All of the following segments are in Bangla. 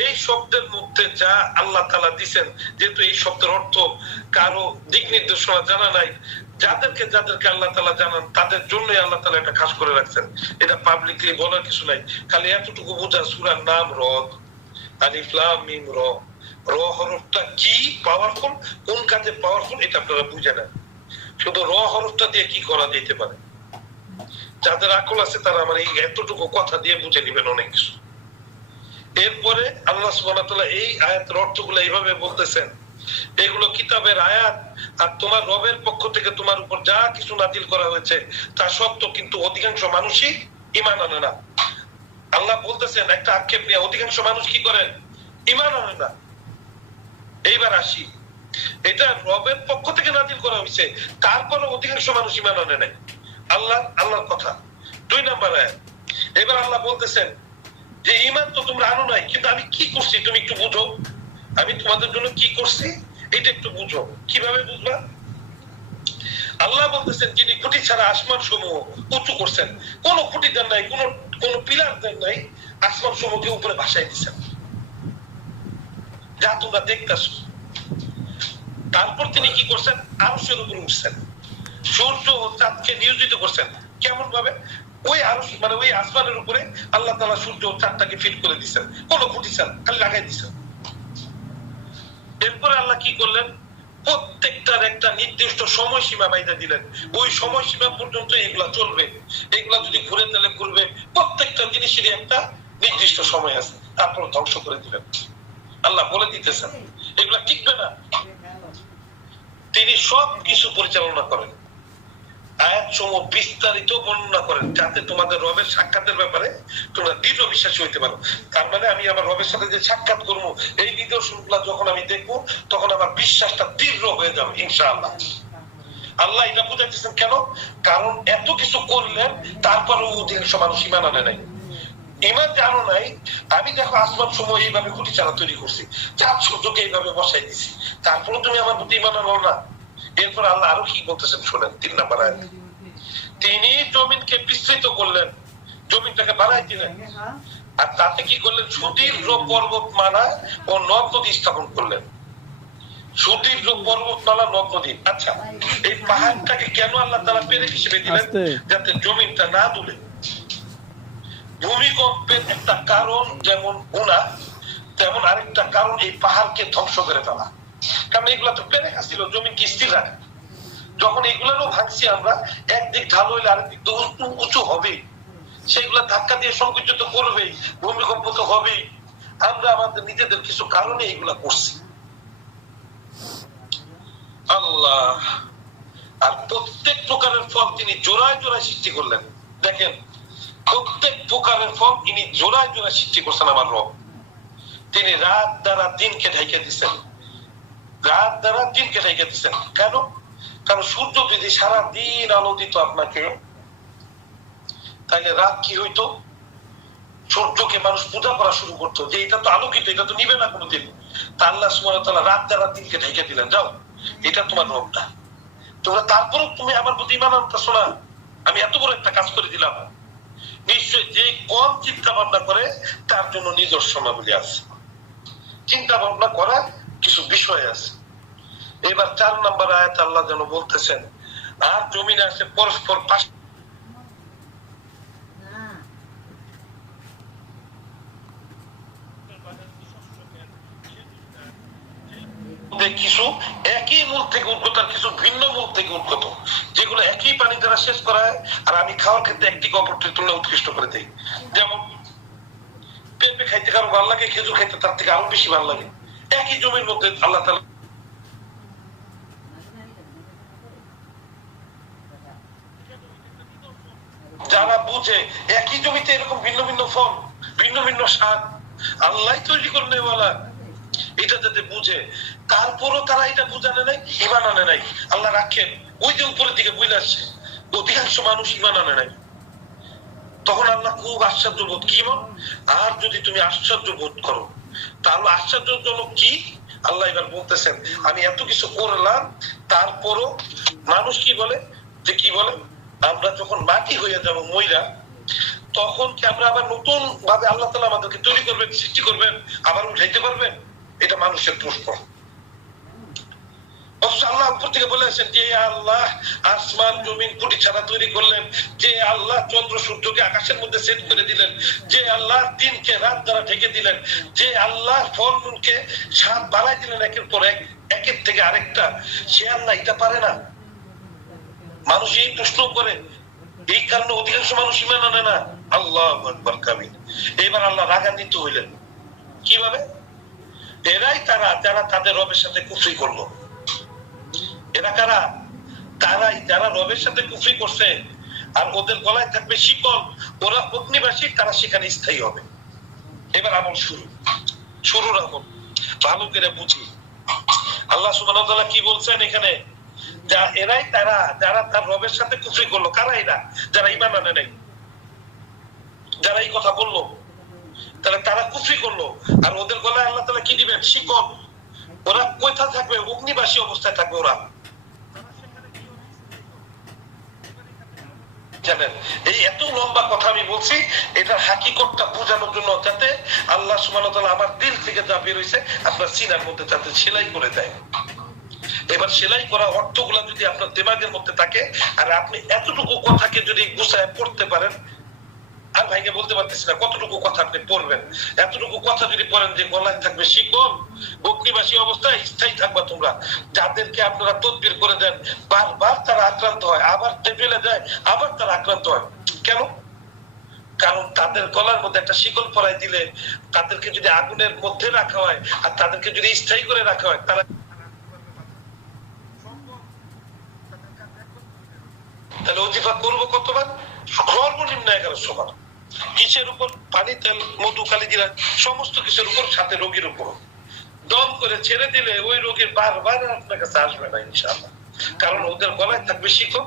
এই শব্দের মধ্যে যা আল্লাহ তাআলা দিবেন, যেহেতু এই শব্দের অর্থ কারো দিক নির্দেশনা জানা নাই, যাদেরকে আল্লাহ তাআলা জানান তাদের জন্যই আল্লাহ তাআলা এটা খাস করে রাখছেন। এটা পাবলিকলি বলার কিছু নাই, খালি এতটুকু বোঝা সূরার নাম রদ, আলিফ লাম মিম র। র হরফটা কি পাওয়ারফুল, কোন কাজে পাওয়ারফুল এটা আপনারা বুঝে নেন। শুধু র হরফটা দিয়ে কি করা যেতে পারে, যাদের আকল আছে তারা আমার এই এতটুকু কথা দিয়ে বুঝে নেবেন অনেক কিছু। এরপরে আল্লাহ সুবহানাহু ওয়া তাআলা এই আয়াতের অর্থগুলো এইভাবে বলতেছেন, এগুলো কিতাবের আয়াত, আর তোমার রবের পক্ষ থেকে তোমার উপর যা কিছু নাযিল করা হয়েছে তা সত্য, কিন্তু অধিকাংশ মানুষই ঈমান আনে না। আল্লাহ বলতেছেন একটা আক্ষেপ নিয়ে, অধিকাংশ মানুষ কি করেন? ঈমান আনে না। এইবার আসি, এটা রবের পক্ষ থেকে নাযিল করা হয়েছে, তারপরে অধিকাংশ মানুষ ঈমান আনে নাই। আল্লাহর কথা 2 নম্বর আয়াত। এবার আল্লাহ বলতেছেন যে ঈমান তো তোমরা আনো নাই, কিন্তু আমি কি করছি তুমি একটু বুঝো, আমি তোমাদের জন্য কি করছি এটা একটু বুঝো। কিভাবে বুঝবা? আল্লাহ বলতেছেন যিনি খুঁটি ছাড়া আসমান সমূহ উঁচু করছেন, কোন খুঁটি দেন নাই, কোন পিলার দেন নাই, আসমান সমূহকে উপরে ভাসাই দিচ্ছেন যা তোমরা দেখতেছো। তারপর তিনি কি করছেন? আরশের উপরে উঠছেন, সূর্য ও চাঁদকে নিয়োজিত করছেন। কেমন ভাবে? ওই আরশ মানে ওই আসমানের উপরে আল্লাহ তাআলা সূর্য ও চাঁদটাকে ফিট করে দিচ্ছেন, কোন খুঁটি ছাড়া, খালি লাগাই দিচ্ছেন। এরপরে আল্লাহ কি করলেন? প্রত্যেকটার একটা নির্দিষ্ট সময়সীমা বাইধা দিলেন, ওই সময়সীমা পর্যন্ত এগুলা চলবে, এগুলা যদি ঘুরে তাহলে ঘুরবে। প্রত্যেকটা জিনিসেরই একটা নির্দিষ্ট সময় আছে, তারপর ধ্বংস করে দিলেন। আল্লাহ বলে দিতেছেন এগুলা টিকবে না, তিনি সব কিছু পরিচালনা করেন। আয়াত সমূহ বিস্তারিত বর্ণনা করেন যাতে তোমাদের রবের সাক্ষাতের ব্যাপারে তোমরা দৃঢ় বিশ্বাসী হইতে পারো। তার মানে আমি আমার রবের সাথে যে সাক্ষাৎ করবো, এই নিদর্শনগুলো যখন আমি দেখবো তখন আমার বিশ্বাসটা দৃঢ় হয়ে যাবে ইনশাআল্লাহ। আল্লাহ এটা বুঝাইতেছেন কেন? কারণ এত কিছু করলেন তারপরেও অধিকাংশ মানুষ ঈমান আনে নাই। ঈমান জানো নাই, আমি দেখো আসমান সমূহ এইভাবে খুঁটি ছাড়া তৈরি করছি, চাঁদ সূর্যকে এইভাবে বসাই দিছি, তারপরে তুমি আমার প্রতি ঈমান আনো না। এরপর আল্লাহ আরো কি বলতেছেন শোনেন, 3 নম্বর আয়াত। তিনি জমিনকে বিস্তৃত করলেন, জমিনটাকে বাড়াই দিলেন, আর তাতে কি করলেন? সুদীর্ঘ পর্বতমালা ও নদ নদী স্থাপন করলেন। সুদীর্ঘ পর্বতমালা, নদ নদী। আচ্ছা, এই পাহাড়টাকে কেন আল্লাহ তাআলা পেরেক হিসেবে দিলেন? যাতে জমিনটা না দুলে। ভূমিকম্পের একটা কারণ যেমন গুনাহ, তেমন আরেকটা কারণ এই পাহাড়কে ধ্বংস করে ফেলা। কারণ এগুলা তো পেরেক ছিল, জমি কি স্থির রাখে। যখন এগুলারও ভাঙছি আমরা, একদিক ঢাল হইলে আরেকদিক তো উঁচু হবেই, সেগুলা ধাক্কা দিয়ে সংকুচিত করবেই, ভূমিকম্প তো হবেই। আমরা আমাদের নিজেদের কিছু কারণে এগুলা করছি। আল্লাহ আর প্রত্যেক প্রকারের ফল তিনি জোড়ায় জোড়ায় সৃষ্টি করলেন। দেখেন, প্রত্যেক প্রকারের ফল তিনি জোড়ায় জোড়ায় সৃষ্টি করছেন আমার রব। তিনি রাত দ্বারা দিনকে ঢেকে দিচ্ছেন, রাত দ্বারা দিনকে ঢেকে দিচ্ছেন। কেন? কারণ সূর্য যদি সারা দিন আলো দিত আপনাকে, তাহলে রাত কি হইতো? সূর্যকে মানুষ পূজা করা শুরু করতো যে এটা তো আলোকিত, এটা তো নিবে না কোনোদিন। তা আল্লাহ সুবহানাহু ওয়া তাআলা রাত দ্বারা দিনকে ঢেকে দিলেন, যাও এটা তোমার রবটা। তোমরা তারপরেও তুমি আমার প্রতি ঈমান আনতেছো না, আমি এত বড় একটা কাজ করে দিলাম। নিশ্চয় যে কম চিন্তা ভাবনা করে তার জন্য নিদর্শনাবলী আছে, চিন্তা ভাবনা করার কিছু বিষয় আছে। এবার 4 নম্বর আয়াত আল্লাহ যেন বলতেছেন, আর জমিনে আছে পরস্পর কিছু একই মূল থেকে উদ্গত আর কিছু ভিন্ন মূল থেকে উদ্গত, যেগুলো একই পানি দ্বারা শেষ করা হয়, আর আমি খাওয়ার ক্ষেত্রে একটিকে অপরটির তুলনায় উৎকৃষ্ট করে দিই। যেমন পেঁপে খাইতে কারো ভালো লাগে, খেজুর খাইতে তার থেকে আরো বেশি ভালো লাগে। একই জমির মধ্যে আল্লাহ তাআলা যারা বুঝে, একই জমিতে এরকম ভিন্ন ভিন্ন ফল, ভিন্ন ভিন্ন স্বাদ আল্লাহ তৈরি করে নেওয়ালা, এটা যাতে বুঝে, তারপরও তারা এটা বুঝানে নাই, ঈমান আনে নাই। আল্লাহ রাখেন ওই যে উপরের দিকে বলে আসছে অধিকাংশ মানুষ ঈমান আনে নাই। তখন আল্লাহ খুব আশ্চর্য বোধ, কি মন? আর যদি তুমি আশ্চর্য বোধ করো তাহলে আশ্চর্যজনক কি? আল্লাহ এবার বলতেছেন, আমি এত কিছু করলাম তারপরও মানুষ কি বলে, যে কি বলে, আমরা যখন মাটি হয়ে যাব মইরা, তখন কি আমরা আবার নতুন ভাবে আল্লাহ তাআলা আমাদেরকে তৈরি করবেন, সৃষ্টি করবেন, আবার উঠাইতে পারবেন? এটা মানুষের প্রশ্ন। আল্লাহ উপর থেকে বলেছেন যে আল্লাহ আসমান জমিন কোটি ছাড়া তৈরি করলেন, যে আল্লাহ চন্দ্র সূর্যকে আকাশের মধ্যে সেট করে দিলেন, যে আল্লাহ দিনকে রাত দ্বারা ঢেকে দিলেন, যে আল্লাহ ফলমূলকে স্বাদ বাড়াই দিলেন একের পর এক, একের থেকে আরেকটা, সে আল্লাহ এটা পারে না? মানুষ এই প্রশ্ন করে, এই কারণে অধিকাংশ মানুষ ইমান আনে না। আল্লাহু আকবার কাবীর। এবার আল্লাহ রাগান্বিত হইলেন। কিভাবে? এরাই তারা যারা তাদের রবের সাথে কুফরি করলো। এরা কারা? তারাই যারা রবের সাথে কুফরি করছে, আর ওদের গলায় থাকবে শিকল, ওরা অগ্নিবাসী, তারা সেখানে স্থায়ী হবে। এবার আমল শুরুর আমল ভালো করে বুঝি। আল্লাহ সুবহানাহু ওয়া তাআলা কি বলছেন এখানে? যা এরাই তারা যারা তার রবের সাথে কুফরি করলো। কারা এরা? যারা ঈমান আনে নাই, যারা এই কথা বললো, তারা কুফরি করলো, আর ওদের গলায় আল্লাহ তাআলা কি দিবেন? শিকল। ওরা কোথায় থাকবে? অগ্নিবাসী অবস্থায় থাকবে ওরা। জানেন, এই এত লম্বা কথা আমি বলছি এটার হাকিকতটা বোঝানোর জন্য, যাতে আল্লাহ সুবহানাহু ওয়া তাআলা আমার দিল থেকে যা বের হইছে আপনার সিনার মধ্যে যাতে সেলাই করে দেয়। এবার সেলাই করা অর্থগুলা যদি আপনার দিমাগের মধ্যে থাকে, আর আপনি এতটুকু কথাকে যদি গুছায় পড়তে পারেন, আর ভাইকে বলতে পারতেছি না কতটুকু কথা আপনি পড়বেন, এতটুকু কথা যদি পড়েন যে গলায় থাকবে শিকল, অগ্নিবাসী অবস্থায় স্থায়ী থাকবা তোমরা, যাদেরকে আপনারা তদবির করে দেন, বারবার তারা আক্রান্ত হয়, আবার ফেলে দেয়, আবার তারা আক্রান্ত হয়। কেন? কারণ তাদের গলার মধ্যে একটা শিকল পরাই দিলে, তাদেরকে যদি আগুনের মধ্যে রাখা হয়, আর তাদেরকে যদি স্থায়ী করে রাখা হয়, তারা তাহলে ওজিফা করবো কতবার? সর্বনিম্ন 1100 বার। কিসের উপর? পানি, তেল, মধু, কালিজিরা, সমস্ত কিছুর উপর, সাথে রোগীর উপর। দম করে ছেড়ে দিলে ওই রোগীর বারবার আপনার কাছে আসবে না ইনশাআল্লাহ। কারণ ওদের গলায় থাকবে শিকল,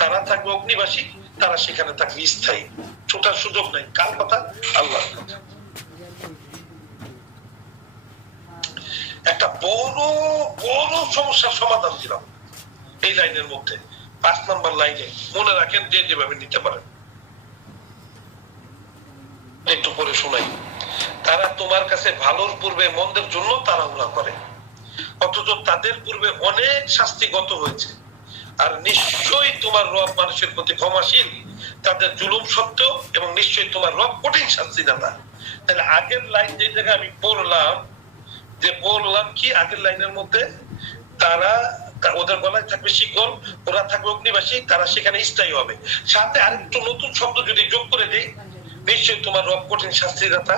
তারা থাকবে অগ্নিবাসী, তারা সেখানে থাকবে স্থায়ী। ছোটার সুযোগ নাই। কার কথা? আল্লাহর কথা। একটা বড় বড় সমস্যার সমাধান দিলাম এই লাইনের মধ্যে। 5 নম্বর লাইনে মনে রাখেন, যে যেভাবে নিতে পারেন। একটু পরে শোনাই। তারা তোমার কাছে ভালোর পূর্বে মন্দের জন্য তাড়াহুড়া করে, অথচ তাদের পূর্বে অনেক শাস্তিগত হয়েছে। আর নিশ্চয়ই তোমার রব মানুষের প্রতি ক্ষমাশীল তাদের জুলুম সত্ত্বেও, এবং নিশ্চয়ই তোমার রব কঠিন শাস্তিদাতা। তাহলে আগের লাইন যে জায়গায় আমি পড়লাম, যে বললাম কি আগের লাইনের মধ্যে, তারা ওদের গলায় থাকবে শিকল, ওরা থাকবে অগ্নিবাসী, তারা সেখানে স্থায়ী হবে। সাথে আরেকটু নতুন শব্দ যদি যোগ করে দেই, নিশ্চয়ই তোমার রব কঠিন শাস্তিদাতা।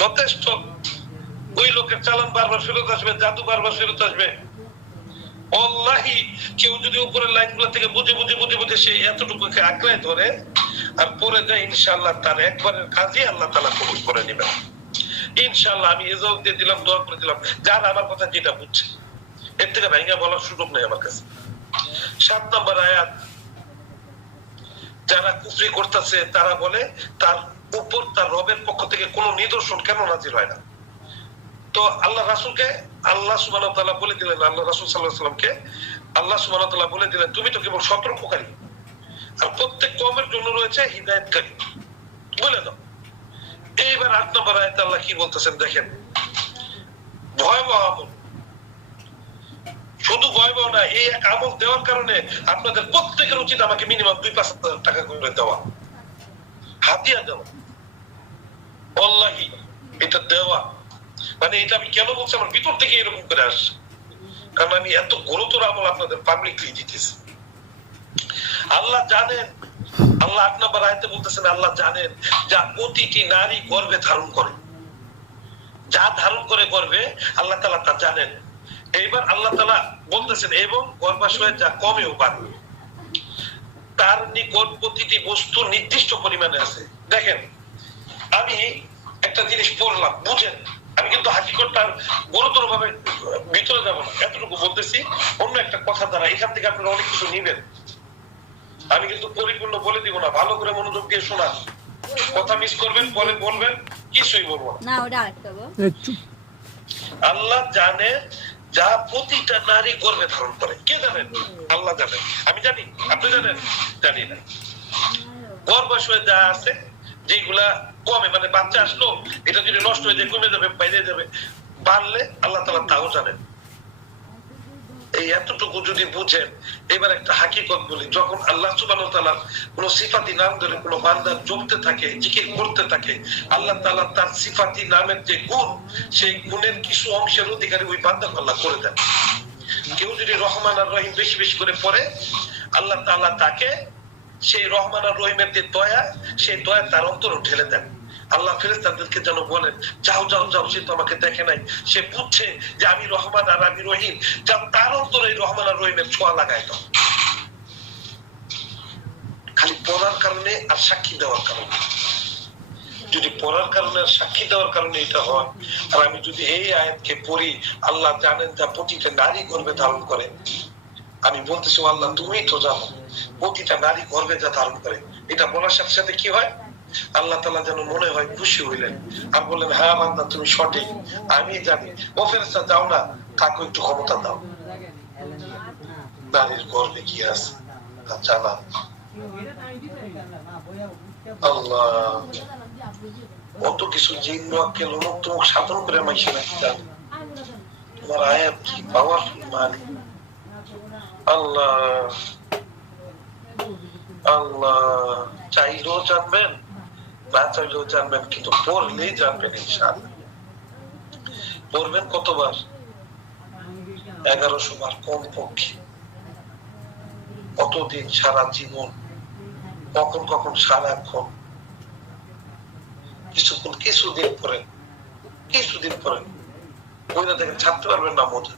যথেষ্ট। ওই লোকের চালান বারবার ফেরত আসবে, জাদু বারবার ফেরত আসবে। আল্লাহি কেউ যদি উপরের লাইনগুলো থেকে বুঝে বুঝে বুঝে বুঝে সে এতটুকুকে আঁকড়ায় ধরে আর পরে যায়, ইনশাআল্লাহ তার একবারের কাজই আল্লাহ তাআলা কবুল করে নেবেন ইনশাআল্লাহ। আমি এজাজত দিয়ে দিলাম, দোয়া করে দিলাম, যার আমার কথা যেটা বুঝছে, এর থেকে ভাইঙ্গা বলার সুযোগ নেই আমার কাছে। 7 নম্বর আয়াত, যারা কুফরি করতেছে তারা বলে তার উপর তার রবের পক্ষ থেকে কোনো নিদর্শন কেন নাজিল হয় না। তো আল্লাহ রাসূলকে আল্লাহ সুবহানাহু ওয়া তাআলা বলে দিলেন, আল্লাহ রাসূল সাল্লাল্লাহু আলাইহি ওয়াসাল্লামকে আল্লাহ সুবহানাহু ওয়া তাআলা বলে দিলেন, তুমি তো কেবল সতর্ককারী, আর প্রত্যেক কওমের জন্য রয়েছে হিদায়াতকারী, বলে দাও। এইবার 8 নম্বর আয়াতে আল্লাহ কি বলতেছেন দেখেন, ভয়াবহ আমল। শুধু ভয়াবহ না, এই এক আমল দেওয়ার কারণে আপনাদের প্রত্যেকের উচিত আমাকে মিনিমাম 2-5 হাজার টাকা করে দেওয়া, হাদিয়া দেওয়া। আল্লাহি এটা দেওয়া মানে, এটা আমি কেন বলছি, আমার ভিতর থেকে এরকম করে আসছে, কারণ আমি এত গুরুতর আমল আপনাদের পাবলিকলি দিতেছি। আল্লাহ জানেন, আল্লাহ 8 নম্বর আয়াতে বলতেছেন, আল্লাহ জানেন যা প্রতিটি নারী গর্ভে ধারণ করে, যা ধারণ করে গর্ভে, আল্লাহ তাআলা তা জানেন। এইবার আল্লাহ তাআলা বলতেছেন, এবং গর্ভাশয়ে যা কমেও বাড়বে, তার নিকট প্রতিটি বস্তু নির্দিষ্ট পরিমাণে আছে। দেখেন, আমি একটা জিনিস পড়লাম, বুঝেন, আমি কিন্তু হাকিকতটার গুরুতর ভাবে ভিতরে যাব না, এতটুকু বলতেছি অন্য একটা কথা দ্বারা এখান থেকে আপনারা অনেক কিছু নিবেন। আমি কিন্তু পরিপূর্ণ বলে দিব না, ভালো করে মনোযোগ দিয়ে শোনান। কথা মিস করবেন, পরে বলবেন, কিছুই বলবো না। আল্লাহ জানে যা প্রতিটা নারী গর্ভে ধারণ করে। কে জানেন? আল্লাহ জানেন। আমি জানি? আপনি জানেন? জানি না। গর্ভাশয়ে যা আছে যেগুলা কমে, মানে বাচ্চা আসলো এটা যদি নষ্ট হয়ে যায়, কমে যাবে, বাইরে যাবে, বাড়লে আল্লাহ তাআলা তাও জানেন। এই এতটুকু যদি বুঝেন, এবার একটা হাকিকত বলি, যখন আল্লাহ সুবহানাহু ওয়া তাআলা কোন সিফাতি নাম ধরে কোন বান্দা জপতে থাকে, জিকির করতে থাকে, আল্লাহ তাআলা তার সিফাতি নামের যে গুণ, সেই গুণের কিছু অংশের অধিকারী ওই বান্দাকে আল্লাহ করে দেন। কেউ যদি রহমান আর রহিম বেশি বেশি করে পড়ে, আল্লাহ তাআলা তাকে সেই রহমান আর রহিমের যে দয়া, সেই দয়া তার অন্তরে ঠেলে দেন। আল্লাহ ফেরেশতাদেরকে যেন বলেন, যাও যাও যাও, সে তো আমাকে দেখে নাই, সে বুঝছে যে আমি রহমান আর আমি রহিম, যাও তার অন্তরে রহমান আর রহিমের ছোঁয়া লাগায় দাও। খালি পড়ার কারণে আর সাক্ষী দেওয়ার কারণে, যদি পড়ার কারণে আর সাক্ষী দেওয়ার কারণে এটা হয়, আর আমি যদি এই আয়াতকে পড়ি, আল্লাহ জানেন যা প্রতিটা নারী গর্ভে ধারণ করে, আমি বলতেছি আল্লাহ তুমি তো জানো প্রতিটা নারী গর্ভে যা ধারণ করে, এটা বলার সাথে সাথে কি হয়, আল্লাহ তাআলা যেন মনে হয় খুশি হইলেন আর বললেন, হ্যাঁ বান্দা তুমি সঠিক, আমি জানি। ও ফেরেশতা যাও না, কাকু একটু ক্ষমতা দাও, নারীর গর্ভে কি আছে তা জানা। আল্লাহ কত কিছু জিন ওয়াক্কেল উন্মুক্ত সাধন করে মাইশে রাখতে জানে। তোমার আয়াত কি পাওয়ারফুল মানে। আল্লাহ আল্লাহ চাইলেও জানবেন, না চাইলেও জানবেন, কিন্তু পড়লেই জানবেন ইনশাআল্লাহ। পড়বেন কতবার? 1100 বার কম পক্ষে। কতদিন? সারা জীবন, কখন কখন সারাক্ষণ, কিছুক্ষণ, কিছুদিন পরেন বইটা দেখেন ছাড়তে পারবেন না। মজা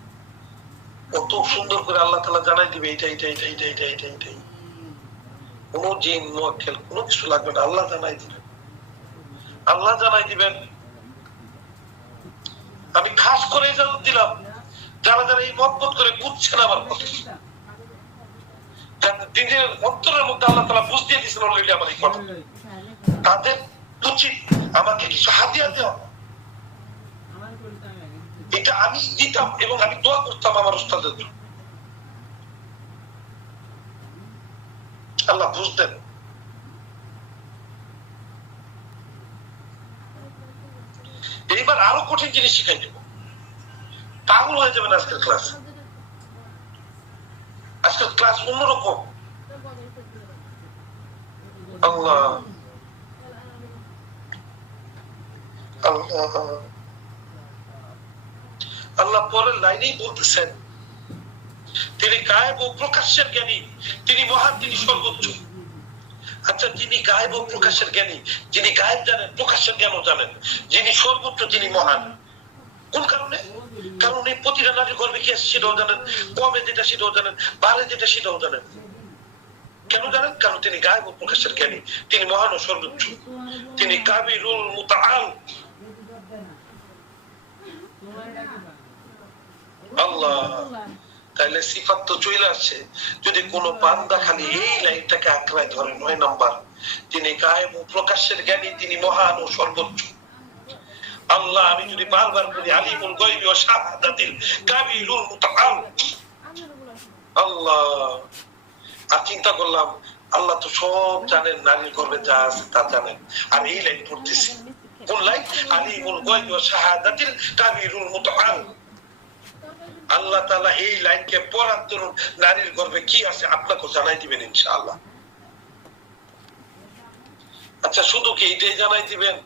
কত সুন্দর করে আল্লাহ তাআলা জানাই দিবে, এইটা এইটা এইটা এইটা এইটা এইটা এইটাই। কোনো জিন মুয়াক্কেল কোনো কিছু লাগবে না, আল্লাহ জানাই দিবেন, আল্লাহ জানাই দিবেন। আমি খাস করে ইজাজত দিলাম যারা যারা এই মতবোধ করে বুঝছেন আমার কথা, দিনের অন্তরের মধ্যে আল্লাহ তাআলা বুঝ দিয়ে দিয়েছেন অলরেডি আমার এই কথা, তাদের উচিত আমাকে কিছু হাদিয়া দেওয়া। এটা আমি দিতাম এবং আমি দোয়া করতাম আমার উস্তাদের জন্য, আল্লাহ বুঝতেন। এইবার আরো কঠিন জিনিস শিখাই দেব, পাগল হয়ে যাবেন আজকের ক্লাস। আজকের ক্লাস অন্যরকম। আল্লাহ আল্লাহ আল্লাহ পরের লাইনেই বলতেছেন, তিনি গায়েব ও প্রকাশ্যের জ্ঞানী, তিনি মহান, তিনি সর্বোচ্চ। আচ্ছা, যিনি গায়েব ও প্রকাশের জ্ঞানী, যিনি গায়েব জানেন, প্রকাশের জ্ঞানও জানেন, যিনি সর্বোচ্চ, তিনি মহান। কোন কারণে? কারণ এই প্রতিটা নারীর গর্ভে কি আছে সেটাও জানেন, কমে যেটা সেটাও জানেন, বাড়ে যেটা সেটাও জানেন। কেন জানেন? কারণ তিনি গায়েব ও প্রকাশের জ্ঞানী, তিনি মহান ও সর্বোচ্চ, তিনি কাবিরুল মুতাআল। আল্লাহ তাইলে সিফাত তো চলে আসছে। যদি কোনো বান্দা খালি এই লাইনটাকে আঁকড়ায় ধরে, 9 নাম্বার, তিনি গায়েব ও প্রকাশের জ্ঞানী, তিনি মহান ও সর্বোচ্চ। আল্লাহ আমি যদি বারবার বলি আলিমুল গায়বি ওয়া শাহাদাতিল কাবিরুল মুতাআল, আল্লাহ। আর চিন্তা করলাম আল্লাহ তো সব জানেন, নারীর গর্ভে যা আছে তা জানেন, আর এই লাইন পড়তেছি। কোন লাইন? আলিমুল গায়বি ওয়া শাহাদাতিল কাবিরুল মুতাআল। আল্লাহ তাআলা এই লাইনকে পড়ার দরুন নারীর গর্ভে কি আছে আপনাকে জানাই দিবেন ইনশাআল্লাহ। আচ্ছা, শুধু কি এইটাই জানাই দিবেন?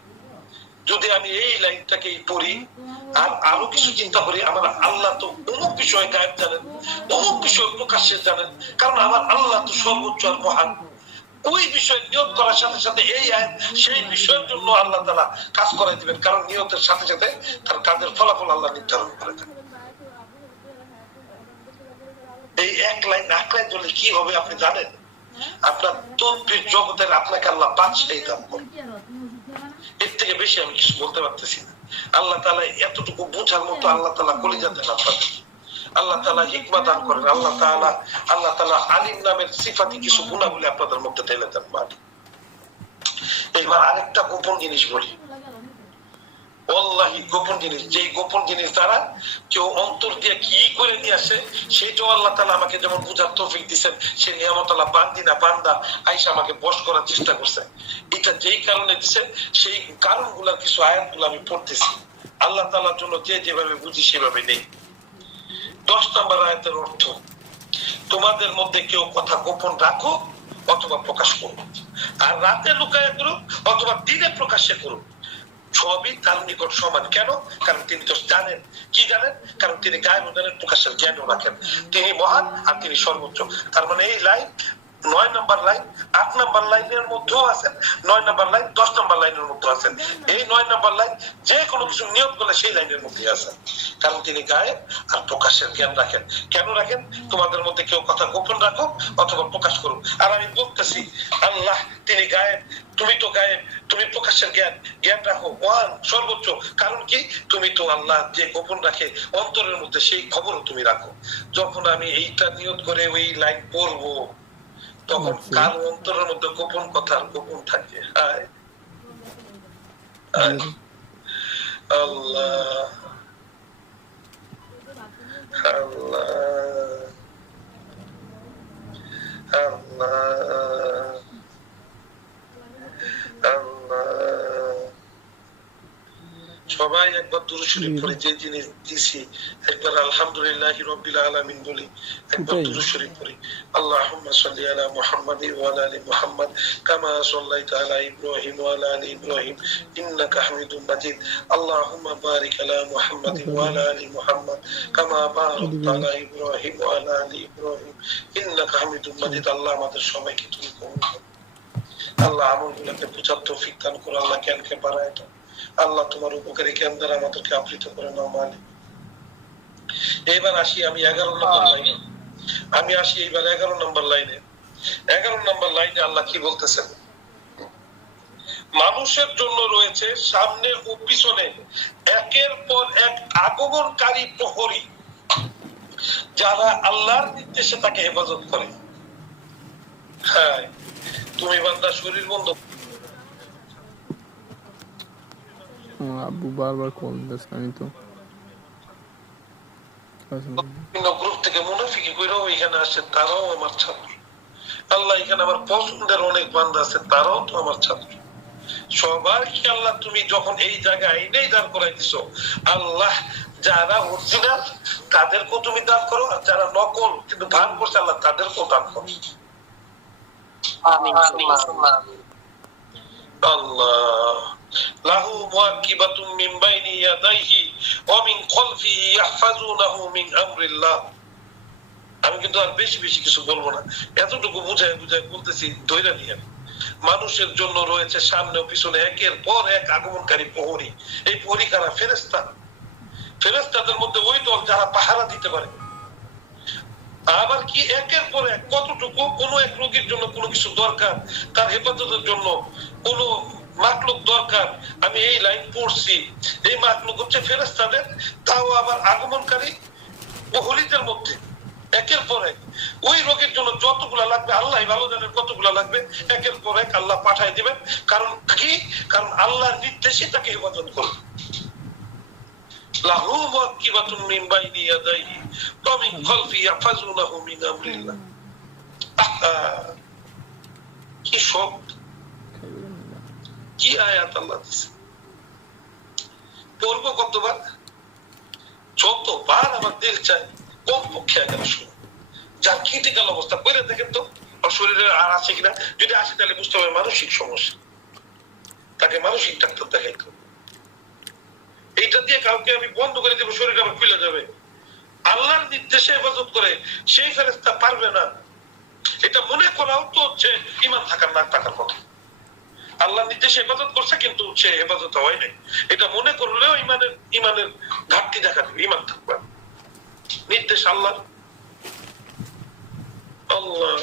যদি আমি এই লাইনটাকে পড়ি আর আরো কিছু চিন্তা করি, আমার আল্লাহ তো অমুক বিষয়ে গায়েব জানেন, অমুক বিষয়ে প্রকাশ্যে জানেন, কারণ আমার আল্লাহ তো সর্বোচ্চ আর মহান। ওই বিষয়ে নিয়ত করার সাথে সাথে এই আয়াত সেই বিষয়ের জন্য আল্লাহ তাআলা কাজ করাই দিবেন, কারণ নিয়তের সাথে সাথে তার কাজের ফলাফল আল্লাহ নির্ধারণ করে দেন। এই এক লাইন আঁকড়ায় ধরলে কি হবে আপনি জানেন? আপনার তদ্বির জগতের আপনাকে আল্লাহ বাদশাহী দান করবে। এর থেকে বেশি আমি কিছু বলতে পারতেছি না। আল্লাহ তাআলা এতটুকু বোঝার মতো আল্লাহ তাআলা কলিজা দেন আপনাদের, আল্লাহ তাআলা হিকমত দান করেন, আল্লাহ তাআলা আলিম নামের সিফাতি কিছু গুণাবলী আপনাদের মধ্যে ঢেলে দেন। এইবার আরেকটা গোপন জিনিস বলি, ওয়াল্লাহি গোপন জিনিস, যে গোপন জিনিস দ্বারা কেউ অন্তর দিয়ে কি করে নিয়ে আসে সেটাও আল্লাহ তাআলা আমাকে যেমন বুঝার তৌফিক দিয়েছেন, সে নিয়ামত আল্লাহ বান্দা আইসা আমাকে বশ করার চেষ্টা করছে। এটা যেই কারণে দিচ্ছে সেই কারণগুলোর কিছু আয়াতগুলো আমি পড়তেছি, আল্লাহ তাআলার জন্য যে যেভাবে বুঝি সেভাবে নেই। 10 নম্বর আয়াতের অর্থ, তোমাদের মধ্যে কেউ কথা গোপন রাখো অথবা প্রকাশ করো, আর রাতে লুকায়া করো অথবা দিনে প্রকাশ্যে করো, সবই তার নিকট সমান। কেন? কারণ তিনি তো জানেন। কি জানেন? কারণ তিনি গায়েব জানেন, প্রকাশের জ্ঞানও রাখেন। তিনি মহান আর তিনি সর্বোচ্চ। তার মানে এই লাইন 9 নম্বর লাইন 8 নম্বর লাইনের মধ্যেও আছেন, 9 নম্বর লাইন 10 নম্বর লাইনের মধ্যে আছেন। এই 9 নম্বর লাইন যে কোনো কিছু নিয়ত করলে সেই লাইনের মধ্যে আছেন, কারণ তিনি গায়েব আর প্রকাশের জ্ঞান রাখেন। কেন রাখেন? তোমাদের মধ্যে কেউ কথা গোপন রাখো অথবা প্রকাশ করো। আর আমি বলতেছি আল্লাহ তিনি গায়েব, তুমি তো গায়েব, তুমি প্রকাশের জ্ঞান রাখো, মহান সর্বোচ্চ। কারণ কি? তুমি তো আল্লাহ যে গোপন রাখে অন্তরের মধ্যে সেই খবরও তুমি রাখো। যখন আমি এইটা নিয়ত করে ওই লাইন পড়বো তখন কার অন্তরের মধ্যে গোপন কথা গোপন থাকে। আল্লাহ আল্লাহ আল্লাহ আল্লাহ। সবাই একবার দুরূদ শরীফ পড়ি, যে জিনিস দিছি একবার আলহামদুলিল্লাহি রাব্বিল আলামিন বলি, একবার দুরূদ শরীফ পড়ি। আল্লাহুম্মা সাল্লি আলা মুহাম্মাদ ওয়া আলা আলি মুহাম্মাদ কামা সাল্লাইতা আলা ইব্রাহিম ওয়া আলা আলি ইব্রাহিম ইন্নাকা হামিদুম মাজিদ। আল্লাহুম্মা বারিক আলা মুহাম্মাদ ওয়া আলা আলি মুহাম্মাদ কামা বারাকতা আলা ইব্রাহিম ওয়া আলা আলি ইব্রাহিম ইন্নাকা হামিদুম মাজিদ। আল্লাহ আমাদের সবাইকে তুমি কবুল করো। আল্লাহ আমলগুলোকে বুঝার তৌফিক দান করো। আল্লাহ জ্ঞানকে বাড়ায় দাও। আল্লাহ তোমার উপকারী জ্ঞান দ্বারা আমাদেরকে আবৃত করে নাও মালিক। এইবার আসি আমি 11 নম্বর লাইনে। এইবার 11 নম্বর লাইনে। 11 নম্বর লাইনে আল্লাহ কি বলতেছেন? মানুষের জন্য রয়েছে সামনে ও পিছনে একের পর এক আগমনকারী প্রহরী, যারা আল্লাহর নির্দেশে তাকে হেফাজত করে। হ্যাঁ, তুমি বান্দা শরীর বন্ধ। আব্বু বারবার কল দিচ্ছে, আমি তো গ্রুপ থেকে মুনাফিকি কইরাও এখানে আসে, তারাও আমার ছাত্র। আল্লাহ এখানে আমার পছন্দের অনেক বান্দা আছে, তারাও তো আমার ছাত্র। সবাইকে আল্লাহ তুমি যখন এই জায়গায় আইনেই দান করাই দিছো, আল্লাহ যারা অরিজিনাল তাদেরকেও তুমি দান করো, আর যারা নকল কিন্তু দান করছে আল্লাহ তাদেরকেও দান করো। আল্লাহ লাহু মুআকিবাতুম মিন বাইনি ইয়াদাইহি ওয়া মিন খালফিহি ইয়াহফাজুনাহু মিন আমরিল্লাহ। আমি কিন্তু আর বেশি বেশি কিছু বলবো না, এতটুকু বুঝাই বলতেছি, ধৈর্য নিয়ে। মানুষের জন্য রয়েছে সামনে ও পিছনে একের পর এক আগমনকারী প্রহরী। এই প্রহরী কারা? ফেরেশতা। ফেরেশতাদের মধ্যে ওই দল যারা পাহারা দিতে পারে। আবার কি একের পর এক কতটুকু, কোন এক রোগীর জন্য কোনো কিছু দরকার, তার হেফাজতের জন্য কোন মাকলুক দরকার, আমি এই লাইন পড়ছি, এই মাকলুক হচ্ছে ফেরেশতাদের, তাও আবার আগমনকারী প্রহরীদের মধ্যে একের পর এক ওই রোগের জন্য যতগুলা লাগবে আল্লাহ ভালো জানেন কতগুলা লাগবে, একের পর এক আল্লাহ পাঠায় দিবেন। কারণ কি? কারণ আল্লাহর নির্দেশে তাকে হেফাজত করবে। লাহু মুআকিবাতুম মিন বাইনি ইয়াদাইহি ওয়া মিন খালফিহি ইয়াহফাজুনাহু মিন আমরিল্লাহ। কি শব্দ, কি আয়াত আল্লাহ দিয়েছে। পড়ব কতবার? যতবার আমার দিল চায় কমপক্ষে 11 শুনো। যার ক্রিটিক্যাল অবস্থা করে দেখেন তো শরীরে আর আছে কিনা, যদি আসে তাহলে বুঝতে হবে মানসিক সমস্যা, তাকে মানসিক ডাক্তার দেখাইতে হবে। এইটা দিয়ে কাউকে আমি বন্ধ করে দেবো, শরীর আবার খুলে যাবে। আল্লাহর নির্দেশে হেফাজত করে সেই ফেরেশতা পারবে না, এটা মনে করাও তো হচ্ছে ঈমান থাকার না থাকার কথা। আল্লাহর নির্দেশে হেফাজত করছে কিন্তু সে হেফাজত হয় নাই, এটা মনে করলেও ঈমানের ঘাটতি দেখা দেবে, ঈমান থাকবে। নির্দেশ আল্লাহ। আল্লাহ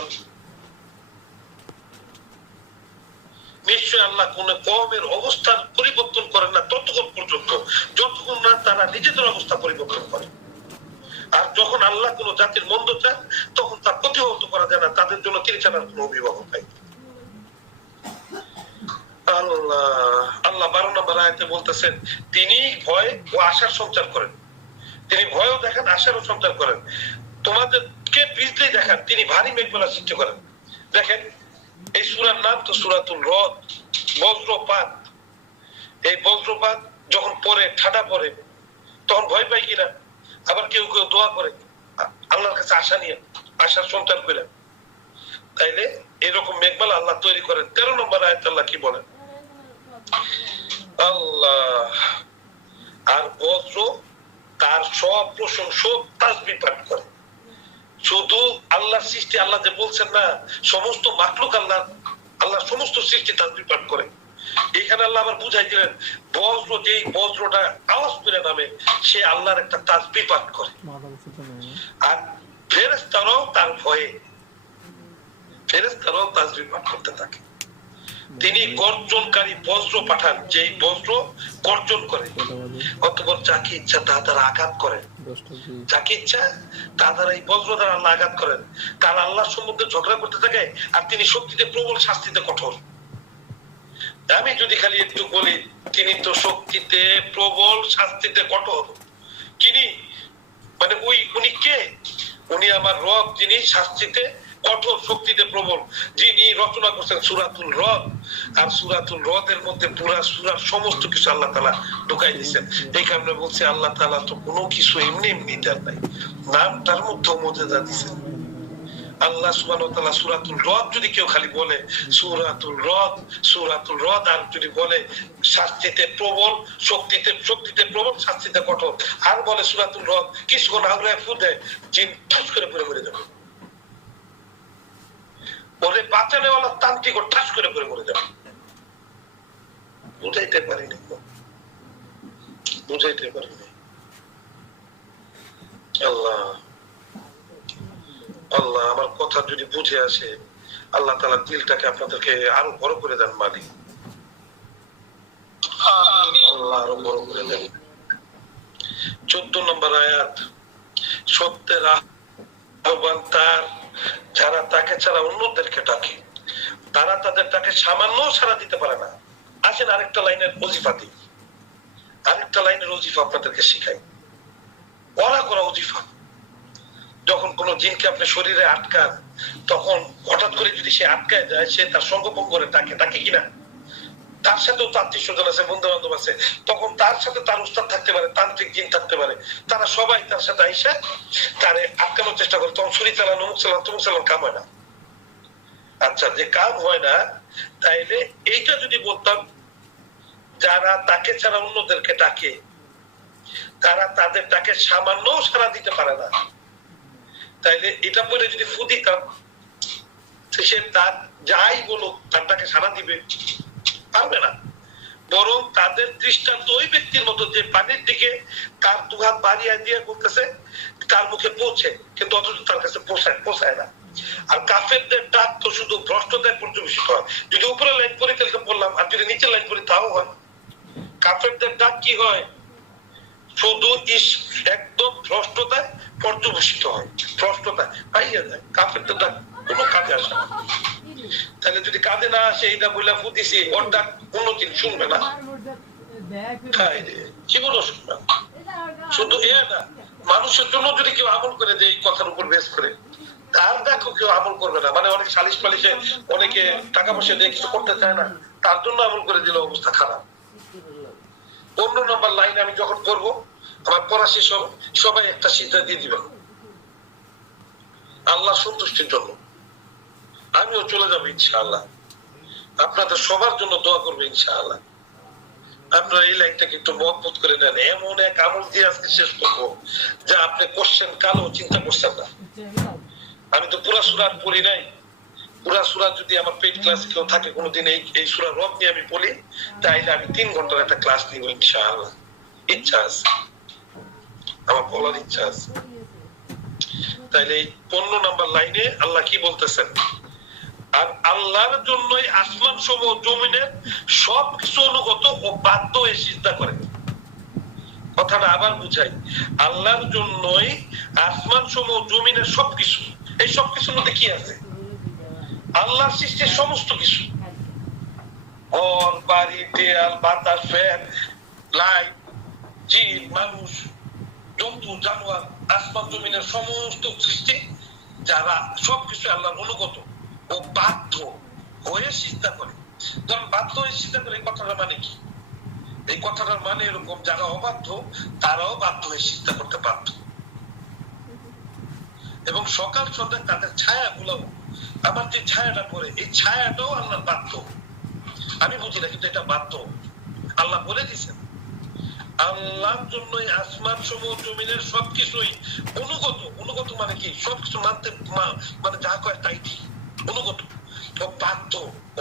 নিশ্চয় আল্লাহ কোন কওমের অবস্থার পরিবর্তন করেন না ততক্ষণ পর্যন্ত যতক্ষণ না তারা নিজেদের অবস্থা পরিবর্তন করে। আর যখন আল্লাহ কোন জাতির মন্দ চান তখন তা প্রতিহত করা যায় না, তাদের জন্য তিনি ছাড়া কোন অভিভাবক নাই। আল্লাহ আল্লাহ 12 নম্বর আয়াতে বলতেছেন তিনি ভয় ও আশার সঞ্চার করেন, তিনি ভয়ও দেখান আশারও সঞ্চার করেন, তোমাদেরকে বিজলি দেখান, তিনি ভারী মেঘমালা সৃষ্টি করেন। দেখেন এই সূরার নাম তো সূরাতুল রদ, বজ্রপাত। এই বজ্রপাত যখন পড়ে ঠাডা পড়ে তখন ভয় পাই কিনা? আবার কেউ কেউ দোয়া করে আল্লাহর কাছে আশা নিয়ে, আশার সঞ্চার করে। তাইলে এরকম মেঘমালা আল্লাহ তৈরি করেন। 13 নম্বর আয়াত আল্লাহ কি বলেন? আল্লাহ আর বজ্র তার সব প্রশংসা তাসবিহ পাঠ করে। শুধু আল্লাহর সৃষ্টি, আল্লাহ যে বলছেন না সমস্ত মাখলুক আল্লাহ সমস্ত সৃষ্টি তাসবিহ পাঠ করে। এখানে আল্লাহ আবার বুঝাই দিলেন বজ্র, যেই বজ্রটা আওয়াজ করে নামে সে আল্লাহর একটা তাসবিহ পাঠ করে। আর ফেরেশতারাও তার ভয়ে, ফেরেশতারাও তাসবিহ পাঠ করতে থাকে। তিনি গর্জনকারী বজ্র পাঠান, যেই বজ্র গর্জন করে, অতঃপর যাকে ইচ্ছা তা দ্বারা আঘাত করেন, যাকে ইচ্ছা তা দ্বারা এই বজ্র দ্বারা আল্লাহ আঘাত করেন। তার আল্লাহর সম্বন্ধে ঝগড়া করতে থাকে আর তিনি শক্তিতে প্রবল, শাস্তিতে কঠোর। আমি যদি খালি একটু বলি তিনি তো শক্তিতে প্রবল, শাস্তিতে কঠোর। তিনি মানে উনি কে? উনি আমার রব, যিনি শাস্তিতে কঠোর, শক্তিতে প্রবল, যিনি রচনা করছেন সূরাতুল রদ। আর সূরাতুল রদের মধ্যে পুরা সূরার সমস্ত কিছু আল্লাহ তাআলা ঢুকাই দিয়েছেন। এই কারণে বলছে আল্লাহ তাআলা তো কোনো কিছু এমনি এমনি দেন নাই, নামটার মধ্যে মুজিজা দিয়েছেন। আল্লাহ সুবহানাহু ওয়া তাআলা সূরাতুল রদ যদি কেউ খালি বলে সূরাতুল রদ আর যদি বলে শাস্তিতে প্রবল, শক্তিতে প্রবল, শাস্তিতে কঠোর, আর বলে সূরাতুল রদ, কিছুক্ষণ আগুনে ফুটে জিন ঠাস করে পড়ে মরে যাবে, ওরে বাঁচানে ওয়ালা তান্ত্রিক ঠাস করে পড়ে মরে যাবে। বুঝাইতে পারিনি। আল্লাহ আল্লাহ আমার কথা যদি বুঝে আসে, আল্লাহ তাআলা দিলটাকে আপনাদেরকে আরো বড় করে দেন মালিক। আল্লাহ আরো বড় করে দেন। 14 নম্বর আয়াত, সত্যের আহ্বান তার যারা তাকে ছাড়া অন্যদেরকে ডাকে, তারা তাদের ডাকে সামান্য সাড়া দিতে পারে না। আসেন আরেকটা লাইনের ওজিফা দিই, আরেকটা লাইনের ওজিফা আপনাদেরকে শিখাই। ওরা করা ওজিফা, যখন কোন জিনকে আপনি শরীরে আটকান, তখন হঠাৎ করে যদি সে আটকায় যায়, সে তার সঙ্গভঙ্গ করে ডাকে কিনা? তার সাথেও তার আত্মীয় স্বজন আছে, বন্ধু বান্ধব আছে, তখন তার সাথে তার উস্তাদ থাকতে পারে, তান্ত্রিক জিন থাকতে পারে, তারা সবাই তার সাথে আইসা তারে আটকানোর চেষ্টা করে। তখন ছুরি চালানো, মুখ চালানো, তুমুক চালানো কাম হয় না। আচ্ছা, যে কাম হয় না, তাইলে এইটা যদি বলতাম যারা তাকে ছাড়া অন্যদেরকে ডাকে, তারা তাদের ডাকে সামান্য সাড়া দিতে পারে না, তাইলে এটা পরে যদি ফু দিতাম, সে তার যাই বলুক তার ডাকে সাড়া দিবে? পারবে না। বরং তাদের দৃষ্টান্ত ওই ব্যক্তির মতো যে পানির দিকে তার দুহাত বাড়িয়ে দিয়ে বলতেছে তার মুখে পৌঁছে, কিন্তু অথচ তার কাছে পৌঁছায় না। আর কাফেরদের ডাক তো শুধু ভ্রষ্টতায় পর্যবেসিত হয়। যদি উপরে লাইন পড়ি তাহলে বললাম, আর যদি নিচে লাইন পড়ি তাও হয়। কাফেরদের ডাক কি হয়? শুধু একদম ভ্রষ্টতায় পর্যবেসিত হয়, ভ্রষ্টতায় পাইয়া যায়। কাফেরদের ডাক কোনো কাজে আসে না। তাহলে যদি কাজে না আসে, এটা বইলা ফুটিছি, ওর ডাক কোনো দিন শুনবে না, জীবনও শুনবে না। শুধু এ না, মানুষের জন্য যদি কেউ আমল করে যে এই কথার উপর বেস করে, তার ডাকও কেউ আমল করবে না। মানে অনেক সালিশ পালিশে অনেকে টাকা পয়সা দিয়ে কিছু করতে চায় না, তার জন্য আমল করে দিলে অবস্থা খারাপ। 15 নম্বর লাইন আমি যখন পড়বো, আমার পড়া শেষ হবে, সবাই একটা সিজদা দিয়ে দিবেন আল্লাহ সন্তুষ্টির জন্য। আমিও চলে যাবো ইনশাআল্লাহ, আপনাদের সবার জন্য দোয়া করবো ইনশাআল্লাহ। আপনারা এই লাইনটাকে একটু মহব্বত করে নেন। এমন এক আমল দিয়ে আজকে শেষ করবো যা আপনি করছেন কালও চিন্তা করছেন না। আমি তো পুরা সূরা পড়ি নাই, পুরা সূরা যদি আমার পেইড ক্লাস কেউ থাকে কোনোদিন এই সূরা রব নিয়ে আমি পড়ি, তাইলে আমি 3 ঘন্টার একটা ক্লাস নিব ইনশাআল্লাহ। ইচ্ছা আছে, আমার বলার ইচ্ছা আছে। তাইলে এই 15 নম্বর লাইনে আল্লাহ কি বলতেছেন? আর আল্লাহর জন্যই আসমান সমূহ জমিনের সবকিছু অনুগত ও বাধ্য হয়ে সিজদা করে। কথাটা আবার বুঝাই, আল্লাহর জন্যই আসমান সমূহ জমিনের সবকিছু। এই সবকিছুর মধ্যে কি আছে? আল্লাহর সৃষ্টির সমস্ত কিছু, ঘর বাড়ি দেয়াল বাতাস ফ্যান লাইট জিন মানুষ জন্তু জানোয়ার আসমান জমিনের সমস্ত সৃষ্টি যারা সবকিছু আল্লাহর অনুগত ও বাধ্য হয়ে চিন্তা করে। ধরুন বাধ্য হয়ে চিন্তা করে, এই কথাটা মানে কি? এই কথাটার মানে এরকম, যারা অবাধ্য তারাও বাধ্য হয়ে চিন্তা করতে বাধ্য, এবং সকাল সন্ধ্যা তাদের ছায়া গুলাও, আমার যে ছায়াটা পড়ে এই ছায়াটাও আল্লাহর বাধ্য। আমি বুঝি না, কিন্তু এটা বাধ্য, আল্লাহ বলে দিচ্ছেন। আল্লাহর জন্য আসমান সমূহ জমিনের সবকিছুই অনুগত। অনুগত মানে কি? সবকিছু মানতে, মানে যা কয় তাই ঠিক, অনুগত ও বাধ্য।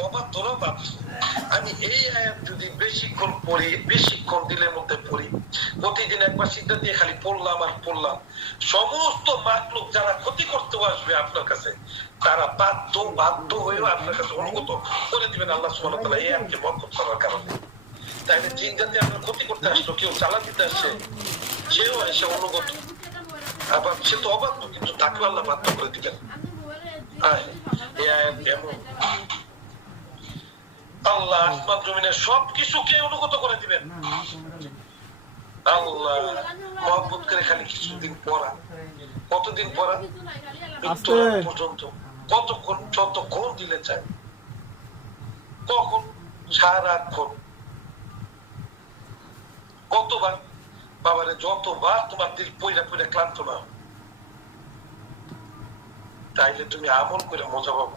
অবাধ্যরাও বাধ্য। আমি এই আয়াত যদি বেশিক্ষণ পড়ি, বেশিক্ষণ দিলের মধ্যে পড়ি, প্রতিদিন একবার সিদ্ধা দিয়ে খালি পড়লাম আর পড়লাম, সমস্ত মাখলুক যারা ক্ষতি করতে আসবে আপনার কাছে, তারা বাধ্য হয়েও আপনার কাছে অনুগত করে দিবেন আল্লাহ সুবহানাহু ওয়া তাআলা এই আয়াতকে বরকত করার কারণে। তাইলে জিন জাতি আপনার ক্ষতি করতে আসলো, কেউ চালা দিতে আসছে, সেও এসে অনুগত। আবার সে তো অবাধ্য, কিন্তু তাকেও আল্লাহ বাধ্য করে দিবেন। আল্লাহ আসমান জমিনের সবকিছুকে অনুগত করে দিবেন। আল্লাহ মহব্বত করে খালি কিছুদিন পড়া, কতদিন পড়া? পর্যন্ত কতক্ষণ, যতক্ষণ দিলে চাই, কখন, সারাক্ষণ, কতবার? বাবারে যতবার তোমার দিল পয়রা পয়রা ক্লান্ত না, তাইলে তুমি আমল করে মজা পাবো।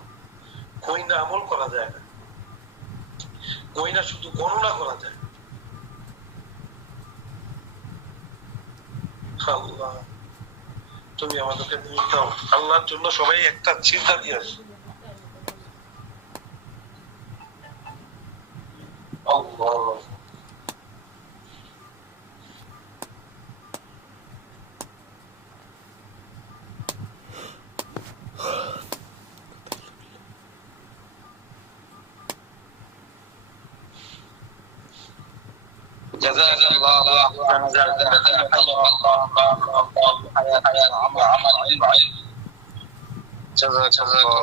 কই না আমল করা যায় না, কই না শুধু গণনা করা যায়। আল্লাহ তুমি আমাদেরকে নিয়ে দাও। আল্লাহর জন্য সবাই একটা চিন্তা দিয়ে আসে। আল্লাহ جزاك الله خيرا جزاك الله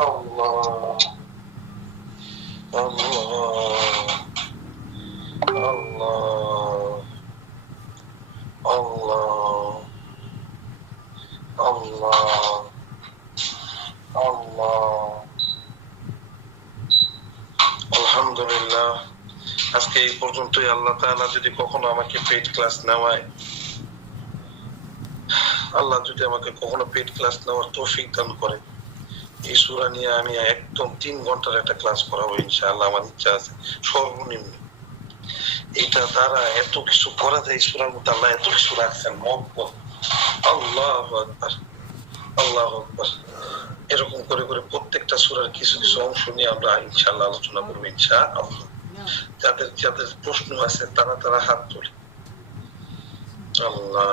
Allah, Allah, Allah, Allah, Allah, Allah. আলহামদুলিল্লাহ, আজকে এই পর্যন্তই। আল্লাহ তাআলা যদি কখনো আমাকে পেইড ক্লাস নেওয়ায়, আল্লাহ যদি আমাকে কখনো পেইড ক্লাস নেওয়ার তৌফিক দান করে, এই সূরা নিয়ে আমি একদম 3 ঘন্টার একটা ক্লাস করাবো ইনশাআল্লাহ। আমার ইচ্ছা আছে সর্বনিম্ন। এটা দ্বারা এত কিছু করা যায়, সূরার মধ্যে আল্লাহ এত কিছু রাখছেন। মহব্বত, আল্লাহু আকবার, আল্লাহু আকবার। এরকম করে করে প্রত্যেকটা সূরার কিছু কিছু অংশ নিয়ে আমরা ইনশাআল্লাহ আলোচনা করবো ইনশাআল্লাহ। যাদের যাদের প্রশ্ন আছে তারা হাত তোলে। আল্লাহ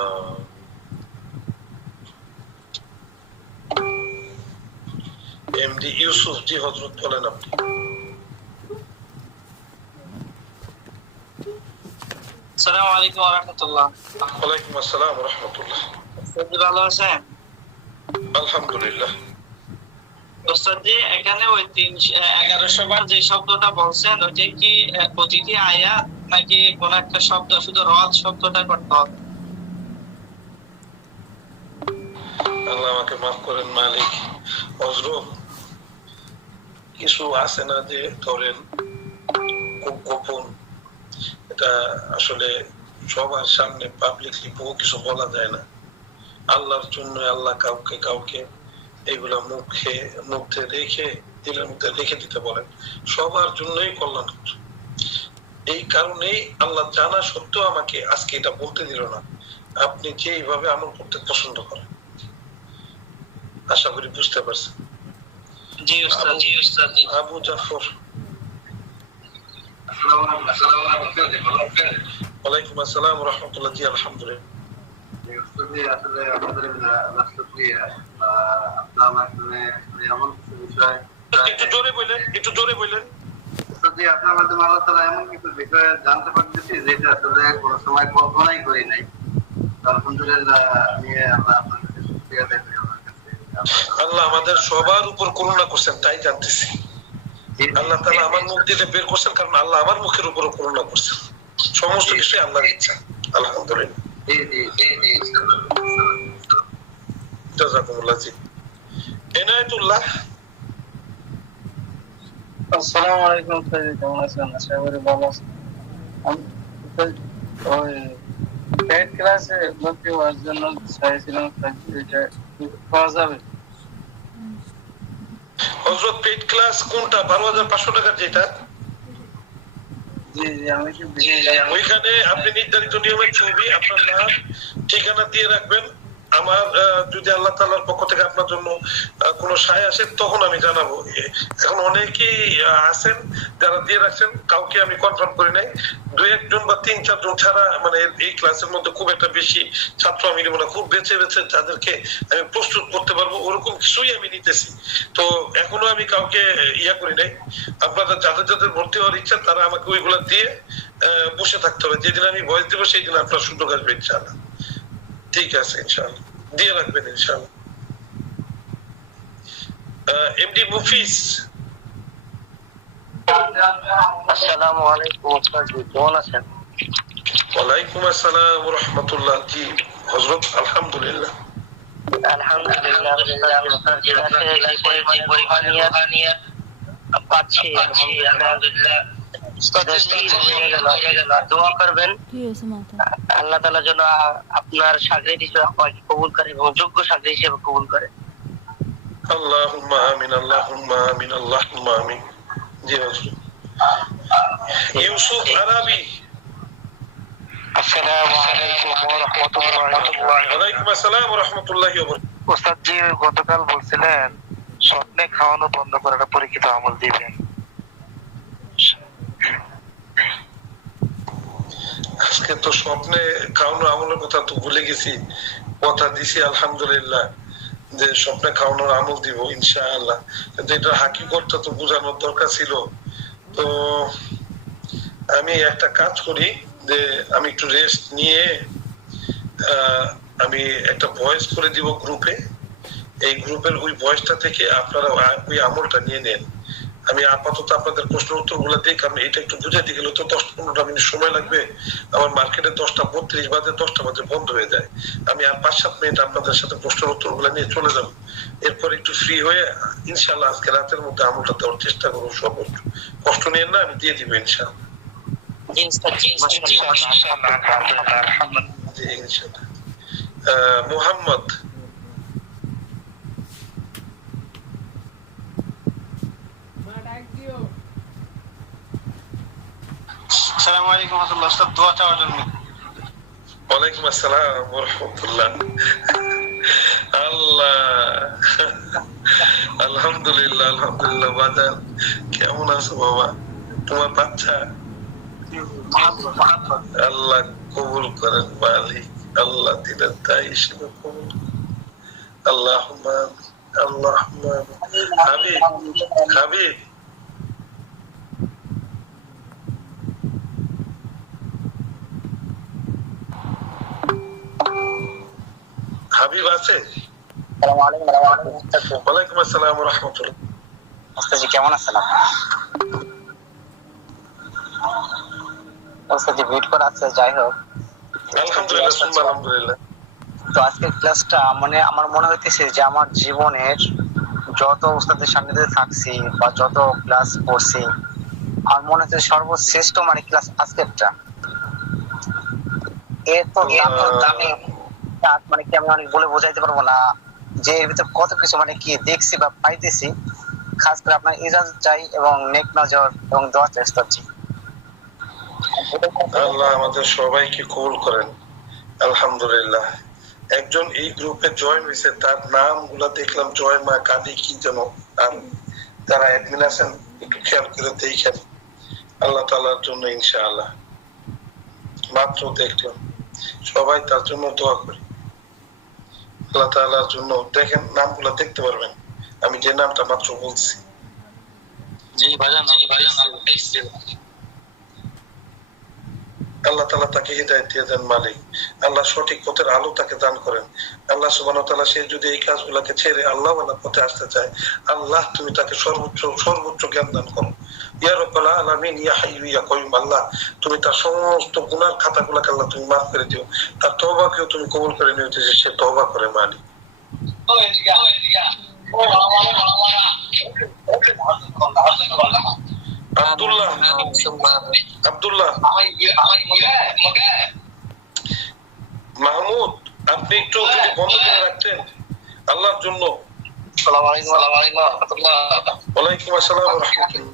এমডি ইউসুফ জি হযরত বলেন আপনি। আসসালামু আলাইকুম ওয়া রাহমাতুল্লাহ। ওয়ালাইকুম আসসালাম ওয়া রাহমাতুল্লাহ। ওস্তাদ ভালো আছেন? আলহামদুলিল্লাহ। ওস্তাদ জি, এখানে ওই 1100 বার যে শব্দটা বলছেন, ওটা কি প্রতিটি আয়াত নাকি কোন একটা শব্দ, শুধু রদ শব্দটা করতে হবে? আল্লাহ আমাকে মাফ করেন মালিক। হযরত কিছু আছে না যে ধরেন খুব গোপন, এটা আসলে সবার সামনে পাবলিকলি বহু কিছু বলা যায় না। আল্লাহর জন্য আল্লাহ কাউকে কাউকে এগুলা মধ্যে রেখে, দিলের মধ্যে রেখে দিতে বলেন। সবার জন্যই কল্যাণ। এই কারণেই আল্লাহ জানা সত্ত্বেও আমাকে আজকে এটা বলতে দিল না। আপনি যেইভাবে আমল করতে পছন্দ করেন, আশা করি বুঝতে পারছেন। জি উস্তাদ, জি উস্তাদ। আবু জাফর। ওয়ালাইকুম আসসালাম ওয়া রাহমাতুল্লাহ। জি আলহামদুলিল্লাহ। আসলে আমাদের রাষ্ট্রপতি আপনার মাধ্যমে এমন কিছু বিষয়, একটু জোরে বলেন, একটু জোরে বলেন। আপনার মাধ্যমে আল্লাহ তাআলা এমন কিছু বিষয়ে জানতে পারতেছি যেটা আসলে কোনো সময় কল্পনাই করি নাই। আলহামদুলিল্লাহ আমি আল্লাহ আপনার কাছে শুকরিয়া আদায় করি আমার কাছে আল্লাহ আমাদের সবার উপর করুণা করছেন তাই জানতেছি। আল্লাহ তাআলা আমার মুখ দিয়ে বের করছেন কারণ আল্লাহ আমার মুখের উপর করুণা করছেন। সমস্ত কিছু আল্লাহর ইচ্ছা। আলহামদুলিল্লাহ। জাযাকুমুল্লাহ জি। ইনায়াতুল্লাহ। আসসালামু আলাইকুম স্যার, কেমন আছেন? আশা করি ভালো আছেন। ওই পেড ক্লাসে ভর্তি হওয়ার জন্য চাইছিলাম, এটা পাওয়া যাবে? হযরত পেইড ক্লাস কোনটা? 12,500 টাকার যেটা? জি জি, আমি কি ওইখানে আপনি নির্ধারিত নিয়মের ছবি, আপনার নাম, ঠিকানা দিয়ে রাখবেন। আমার যদি আল্লাহ তাআলার পক্ষ থেকে আপনার জন্য কোনো সায় আসে তখন আমি জানাবো। এখন অনেকেই আছেন যারা দিয়ে রাখছেন, কাউকে আমি কনফার্ম করি নাই। 2-1 জন বা 3-4 জন ছাড়া মানে এই ক্লাসের মধ্যে খুব একটা বেশি ছাত্র আমি নিব না। খুব বেছে বেছে যাদেরকে আমি প্রস্তুত করতে পারবো ওরকম কিছুই আমি নিতেছি। তো এখনো আমি কাউকে ইয়া করি নাই। আপনাদের যাদের যাদের ভর্তি হওয়ার ইচ্ছা তারা আমাকে ওইগুলা দিয়ে বসে থাকতে হবে। যেদিন আমি ভয়েস দিব সেই দিন আপনার সুযোগ আসবে ইনশাআল্লাহ। ঠিক আছে ইনশাআল্লাহ, দিয়ে রাখবেন ইনশাআল্লাহ। এমডি মুফিস। আসসালামু আলাইকুম স্যার, কেমন আছেন? ওয়ালাইকুম আসসালাম ওয়া রাহমাতুল্লাহ। জি হযরত আলহামদুলিল্লাহ। আলহামদুলিল্লাহ। পাচ্ছি আলহামদুলিল্লাহ। দোয়া করবেন আল্লাহ তাআলা যেন আপনার সাগরিদ হিসেবে আপনাকে কবুল করে এবং যোগ্য সাগরিদ হিসেবে কবুল করে। আল্লাহুম্মা আমিন, আল্লাহুম্মা আমিন, আল্লাহুম্মা আমিন। জি হযরত। ইউসুফ আরাবি। আসসালামু আলাইকুম ওয়া রাহমাতুল্লাহি ওয়া বারাকাতুহু। ওয়ালাইকুম আসসালাম ওয়া রাহমাতুল্লাহি ওয়া বারাকাতুহু। ওস্তাদ জি, গতকাল বলছিলেন স্বপ্নে খাওয়ানো বন্ধ করার পরীক্ষিত আমল দিবেন। আজকে তো স্বপ্নে খাওয়ানোর আমলের কথা তো ভুলে গেছি। কথা দিছি আলহামদুলিল্লাহ যে স্বপ্নে খাওয়ানোর আমল দিব ইনশাআল্লাহ। কিন্তু এটা হাকিকতটা তো বোঝানোর দরকার ছিল। তো আমি একটা কাজ করি যে আমি একটু রেস্ট নিয়ে আমি একটা ভয়েস করে দিব গ্রুপে। এই গ্রুপের ওই ভয়েসটা থেকে আপনারা ওই আমলটা নিয়ে নেন। আমি আপাতত আপনাদের প্রশ্ন উত্তর গুলো দিই, কারণ এটা একটু বুঝাইতে গেলে তো 10-15 মিনিট সময় লাগবে। আমার মার্কেটে 10:32 বাজে, 10টা বাজে বন্ধ হয়ে যায়। আমি আর 5-7 মিনিট আপনাদের সাথে প্রশ্ন উত্তর গুলো নিয়ে চলে যাবো। এরপর একটু ফ্রি হয়ে ইনশাআল্লাহ আজকে রাতের মধ্যে আমলটা দেওয়ার চেষ্টা করবো। সর্বোচ্চ কষ্ট নিয়ে না, আমি দিয়ে দিব ইনশাআল্লাহ। মুহাম্মদ। আসসালামু আলাইকুম ওয়া রাহমাতুল্লাহ। ওস্তাদ দোয়া চাওয়ার জন্য। ওয়ালাইকুম আসসালাম ওয়া রাহমাতুল্লাহ। আল্লাহ, আলহামদুলিল্লাহ আলহামদুলিল্লাহ। বাজার কেমন আছো বাবা? তোমার বাচ্চা আল্লাহ কবুল করেন মালিক। আল্লাহ দিলেন তাই হিসেবে কবুল। আল্লাহুম্মা আল্লাহুম্মা। হাবিব হাবিব হাবিব আছে? আসসালামু আলাইকুম ওয়া রাহমাতুল্লাহ। ওয়ালাইকুম আসসালাম ওয়া রাহমাতুল্লাহ। ওস্তাদ জি কেমন আছেন আপনি? ওস্তাদ জি ভিড করা আছে, যাই হোক আলহামদুলিল্লাহ সুম্মা আলহামদুলিল্লাহ। তো আজকের ক্লাসটা মানে আমার মনে হইতেছে যে আমার জীবনের যত ওস্তাদের সামনে থাকছি বা যত ক্লাস করছি আমার মনে হচ্ছে সর্বশ্রেষ্ঠ মানে ক্লাস আজকেরটা। এর তো দামি মানে কি আমি অনেক বলে বোঝাইতে পারবো না যে এর ভিতরে কত কিছু মানে কি দেখছি বা পাইতেছি। খাস করে আপনার ইজাজত চাই এবং নেক নজর এবং দোয়া চাই ওস্তাদ জি। আল্লাহ আমাদের সবাইকে কবুল করেন। আলহামদুলিল্লাহ। একজন এই গ্রুপে জয়েন হয়েছে, তার নাম গুলা দেখলাম জয় মা কাদি কি যেন। আর যারা অ্যাডমিন আছেন একটু খেয়াল করে দেখেন আল্লাহ তাআলার জন্য ইনশাআল্লাহ। মাত্র দেখলাম, সবাই তার জন্য দোয়া করি আল্লাহ তাআলার জন্য। দেখেন নামগুলা দেখতে পারবেন, আমি যে নামটা মাত্র বলছি। জি ভাইজান, আল্লাহ তাআলা তাকে হিদায়াত দিয়ে দেন মালিক। আল্লাহ সঠিক পথের আলো তাকে দান করেন। আল্লাহ সুবহানাহু ওয়া তাআলা, সে যদি এই কাজগুলোকে ছেড়ে আল্লাহ ওয়ালা পথে আসতে চায়, আল্লাহ তুমি তাকে সর্বোচ্চ জ্ঞান দান করো ইয়া রাব্বাল আলামিন, ইয়া হাইয়্যু ইয়া কাইয়্যুম। আল্লাহ তুমি তার সমস্ত গুনাহ খাতাগুলোকে আল্লাহ তুমি মাফ করে দিও, তার তওবাকেও তুমি কবুল করে নিও, যে সে তওবা করে মালিক। আব্দুল্লাহ মাহমুদ, আপনি একটু যদি বন্ধ করে রাখতেন আল্লাহর জন্য। ওয়ালাইকুম আসসালাম ওয়া রাহমাতুল্লাহ।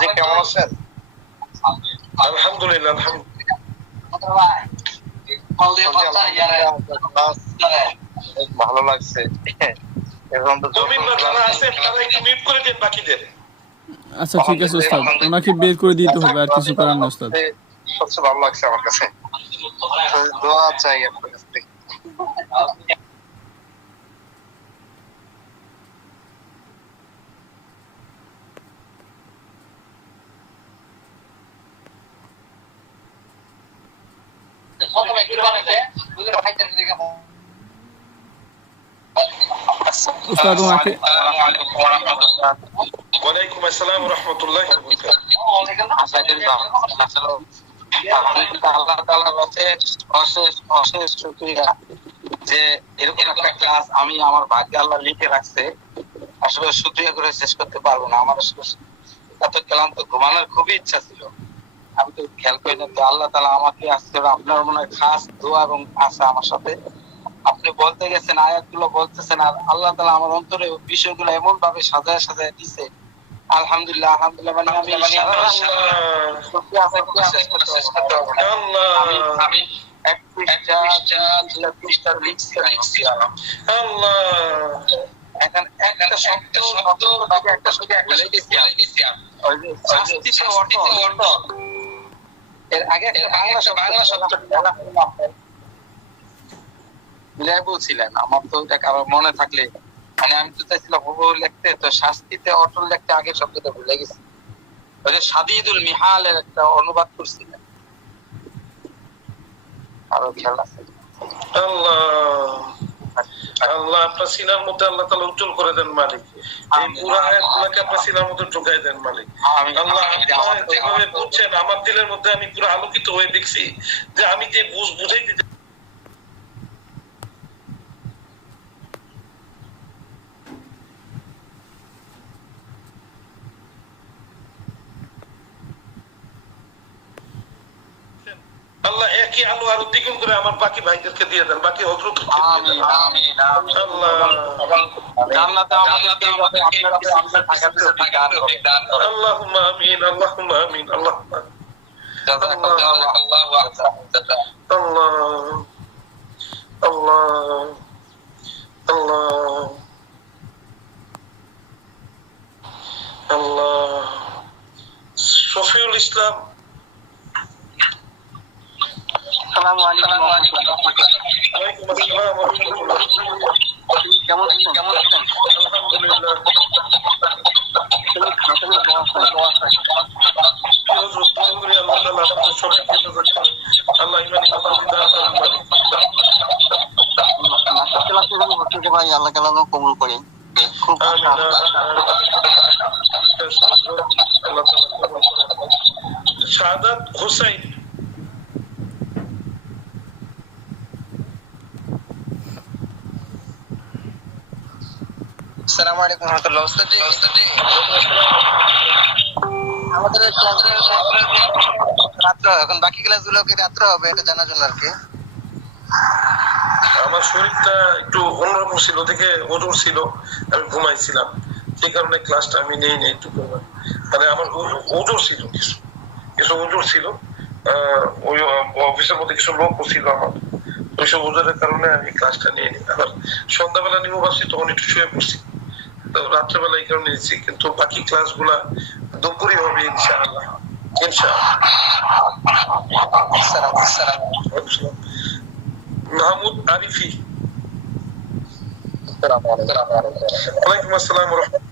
জি, কেমন আছেন? আলহামদুলিল্লাহ ভালো লাগছে। এখন তো যারা আছেন তারা একটু মিউট করে দেন বাকিদের। আচ্ছা ঠিক আছে ওস্তাদ, ওনাকে বের করে দিতে হবে, আর কিছু করার না ওস্তাদ। সবচেয়ে ভালো লাগছে আমার কাছে। দোয়া চাই আপনার কাছ থেকে। ওস্তাদ ওনাকে ওয়ালাইকুম আসসালাম ওয়া রাহমাতুল্লাহি ওয়া বারাকাতুহু। আল্লাহ তাআলার কাছে অশেষ অশেষ শুকরিয়া যে এরকম একটা ক্লাস আমি আমার ভাগ্যে আল্লাহ লিখে রাখছে। আসলে শুকরিয়া করে শেষ করতে পারবো না। আমার এত ক্লান্ত, ঘুমানোর খুবই ইচ্ছা ছিল, আমি তো খেয়াল করি না। তো আল্লাহ তাআলা আমাকে আজকে আপনার মনে হয় খাস দোয়া এবং আশা আমার সাথে আপনি বলতে গেছেন, আয়াতগুলো বলতেছেন, আর আল্লাহ তাআলা আমার অন্তরে বিষয়গুলো এমন ভাবে সাজায় সাজায় দিছে। আলহামদুলিল্লাহ আলহামদুলিল্লাহ, মানে আমি আমি এক পৃষ্ঠা লিখছি। এখন একটা শব্দ একটা শব্দ এর আগে একটা বাংলা শব্দ মিলাই বলছিলেন। আমার তো ওটা কারো মনে থাকলে, মানে আমি তো চাইছিলাম হুবহু লিখতে, তো শাস্তিতে অটল লিখতে আগের শব্দটা ভুলে গেছি। ওই যে সাদিদুল মিহালের একটা অনুবাদ করছিলেন, আরো খেয়াল আছে। আল্লাহ আপনার সিনার মধ্যে আল্লাহ তাআলা উজ্জ্বল করে দেন মালিক। এই পুরো আয়াতগুলোকে আপনার সিনার মধ্যে ঢুকাই দেন মালিক। আল্লাহ আপনি যেভাবে বলছেন আমার দিলের মধ্যে আমি পুরো আলোকিত হয়ে দেখছি যে আমি যে বুঝাই দিতে আল্লাহ একই আলো আরো দ্বিগুণ করে আমার বাকি ভাইদেরকে দিয়ে দেন, বাকি হযরত। আমিন আমিন আল্লাহ জান্নাতে আমাদেরকে আপনার থাকার তৌফিক দান করেন। আল্লাহুম্মা আমিন আল্লাহুম্মা আমিন আল্লাহুম্মা জাযাকাল্লাহু আহসান। আল্লাহ আল্লাহ আল্লাহ আল্লাহ। শফিউল ইসলাম, আসসালামু আলাইকুম। ওয়ালাইকুম আসসালাম ওয়া রাহমাতুল্লাহ। কেমন আছেন? আলহামদুলিল্লাহ। আল্লাহ কালাম কবুল করে। খুব শাহাদাত হুসাইন, আসসালামু আলাইকুম ওয়া রাহমাতুল্লাহ। ওস্তাদ জি, আমাদের রাত্র, এখন বাকি ক্লাসগুলো কি রাত্র হবে এটা জানার জন্য আর কি। আমার শরীরটা একটু অন্যরকম ছিল, দেখে ওজোর ছিল, আমি ঘুমাইছিলাম, সেই কারণে ক্লাসটা আমি নেই নেই একটু। মানে আমার ওজোর ছিল, কিছু ওজোর ছিল, ওই অফিসের মধ্যে কিছু লোক ছিল আমার, ওইসব ওজোরের কারণে আমি ক্লাসটা নিয়ে নিই। আবার সন্ধ্যাবেলা নিব ভাবছি, তখন একটু শুয়ে পড়ছি, তো রাত্রেবেলা এই কারণে নিয়েছি। কিন্তু বাকি ক্লাসগুলা দুপুরই হবে ইনশাআল্লাহ ইনশাআল্লাহ। মাহমুদ আরিফি, ওয়ালাইকুম আসসালাম ওয়া রাহমাতুল্লাহ।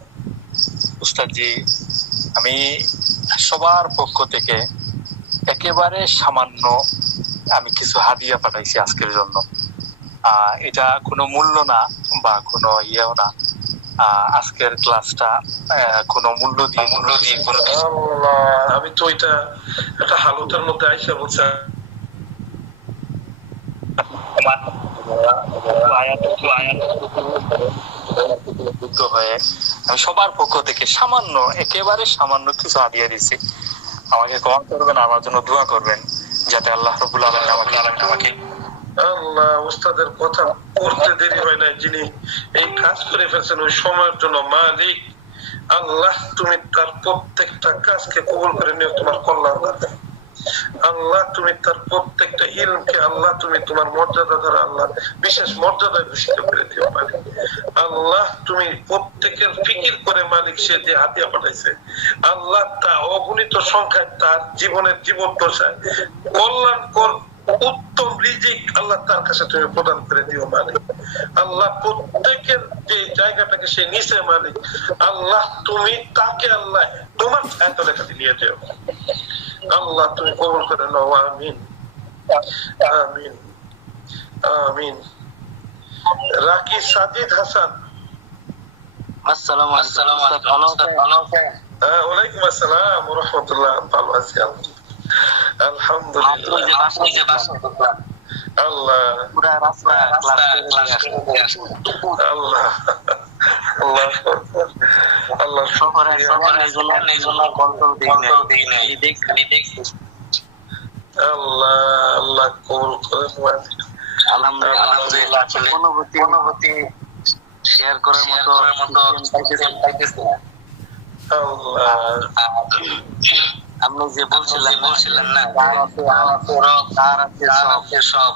উস্তাদ জি, আমি সবার পক্ষ থেকে একেবারে সামান্য আমি কিছু হাদিয়া পাঠাইছি আজকের জন্য। এটা কোনো মূল্য না বা কোনো ইয়েও না। আজকের ক্লাসটা কোনো মূল্য দিয়ে কোনো আল্লাহ, আমি তো এটা একটা হালতের মধ্যে আইসা বলছি হয়ে আমি সবার পক্ষ থেকে সামান্য, একেবারে সামান্য কিছু হাদিয়া দিছি। আমাকে কমেন্ট করবেন, আমার জন্য দোয়া করবেন যাতে আল্লাহ রাব্বুল আলামিন আমাকে আল্লাহ উস্তাদের কথা পড়তে দেরি হয় না, যিনি এই কাজ করে ফেলছেন ওই সময়ের জন্য মালিক আল্লাহ, তুমি তার প্রত্যেকটা কাজকে কবুল করে নিও তোমার কল্যাণ দ্বারা। আল্লাহ তুমি তার প্রত্যেকটা ইলমকে আল্লাহ তুমি তোমার মর্যাদা দ্বারা আল্লাহ বিশেষ মর্যাদায় ভূষিত করে দিও মালিক। আল্লাহ তুমি প্রত্যেকের ফিকির করে মালিক সে যে হাতিয়া পাঠাইছে আল্লাহ তা অগণিত সংখ্যায় তার জীবনের জীবন দশায় কল্যাণকর উত্তম রিজিক আল্লাহ তার কাছে তুমি প্রদান করে দিও মালিক। আল্লাহ প্রত্যেকের যে জায়গাটাকে সে নিচে মালিক আল্লাহ তুমি তাকে আল্লাহ তোমার ছায়াতলের কাছে নিয়ে যাও আল্লাহ, তুমি কবুল করে নাও। আমিন আমিন আমিন। রাকি সাজিদ হাসান, আসসালামু আলাইকুম। ওয়ালাইকুম আসসালাম ওয়া রাহমাতুল্লাহ। ভালো আছি আলহামদুলিল্লাহ। আল্লাহ পুরা রাস্তা আল্লাহ আল্লাহ আল্লাহ আল্লাহ আল্লাহ কবুল করে। আলহামদুলিল্লাহ, অনুভূতি শেয়ার করার মতো আল্লাহ আপনি যে বলছিলেন না তার আছে সব,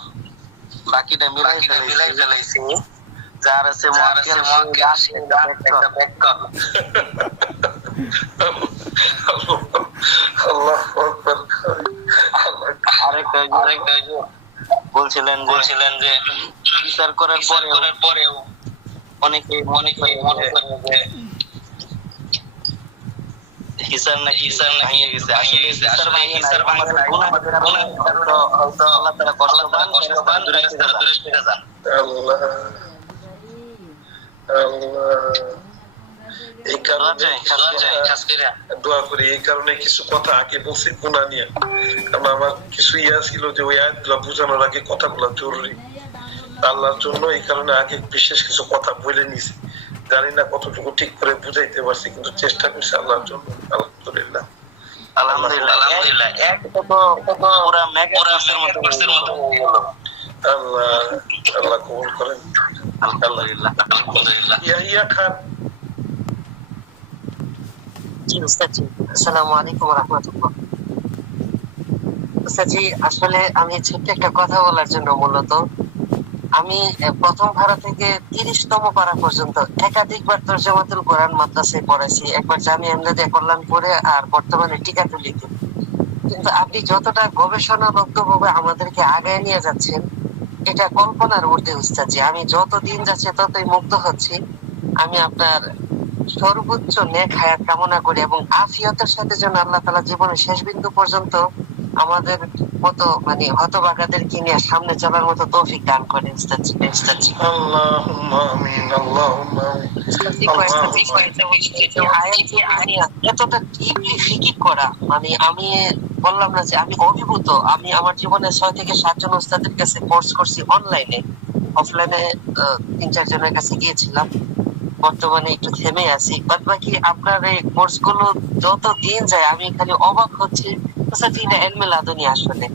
বাকিটা মিলাই ফেলাইছি। যার আছে আরেকটা বলছিলেন যে বিচার করার পরেও অনেকে মনে করে যে হিসাব না ভেঙে গেছে। আসলে হিসাব আল্লাহ তাআলা কষ্ট পান দূরে সরে যান। আল্লাহ এই কারণে দোয়া করি। এই কারণে কিছু কথা আগে বলছি গুনাহ নিয়ে, কারণ আমার কিছু ছিল যে ওই আয়াতগুলো বোঝানোর আগে কথাগুলো জরুরি আল্লাহর জন্য। এই কারণে আগে বিশেষ কিছু কথা বলে নিছি। জানি না কতটুকু ঠিক করে বুঝাইতে পারছি, কিন্তু চেষ্টা করছি আল্লাহর জন্য। আলহামদুলিল্লাহ আলহামদুলিল্লাহ। এক পুরা মেগার মতো আল্লাহ আল্লাহ কবুল করেন। আলহামদুলিল্লাহ। ইয়াহিয়া খান, জি উস্তাদজি, আসসালামু আলাইকুম ওয়া রাহমাতুল্লাহ। উস্তাদজি, আসলে আমি ছোট্ট একটা কথা বলার জন্য মূলত আমি প্রথম ভাড়া থেকে 30তম পারা পর্যন্ত একাধিকবার তরজমাতুল কোরআন মাদ্রাসায় পড়াইছি। একবার জামিয়া ইমদাদিয়া কল্যাণপুরে, আর বর্তমানে টিকাটুলিতে। কিন্তু আপনি যতটা গবেষণালব্ধভাবে আমাদেরকে আগায় নিয়ে যাচ্ছেন এটা কল্পনার ঊর্ধ্বে উস্তাদজি। আমি যত দিন যাচ্ছে ততই মুগ্ধ হচ্ছি। আমি আপনার সর্বোচ্চ নেক হায়াত কামনা করি এবং আফিয়তের সাথে যেন আল্লাহ তাআলা জীবনের শেষ বিন্দু পর্যন্ত আমাদের মতো হতভাগাদেরকে নিয়ে সামনে চলার মতো তৌফিক দান করেন উস্তাদজি। আল্লাহুম্মা আমিন আল্লাহুম্মা আমিন। এতটা ডিপলি ফিকির করা, আমি বললাম না যে আমি অভিভূত। আমি আমার জীবনে 6 থেকে 7 জন উস্তাদের কাছে কোর্স করছি অনলাইনে, অফলাইনে 3-4 জনের কাছে গিয়েছিলাম। বর্তমানে একটু থেমে আছি। বাদ বাকি আপনার এই কোর্স গুলো যত দিন যায় আমি খালি অবাক হচ্ছি। এলমে লাদুনি, আসলে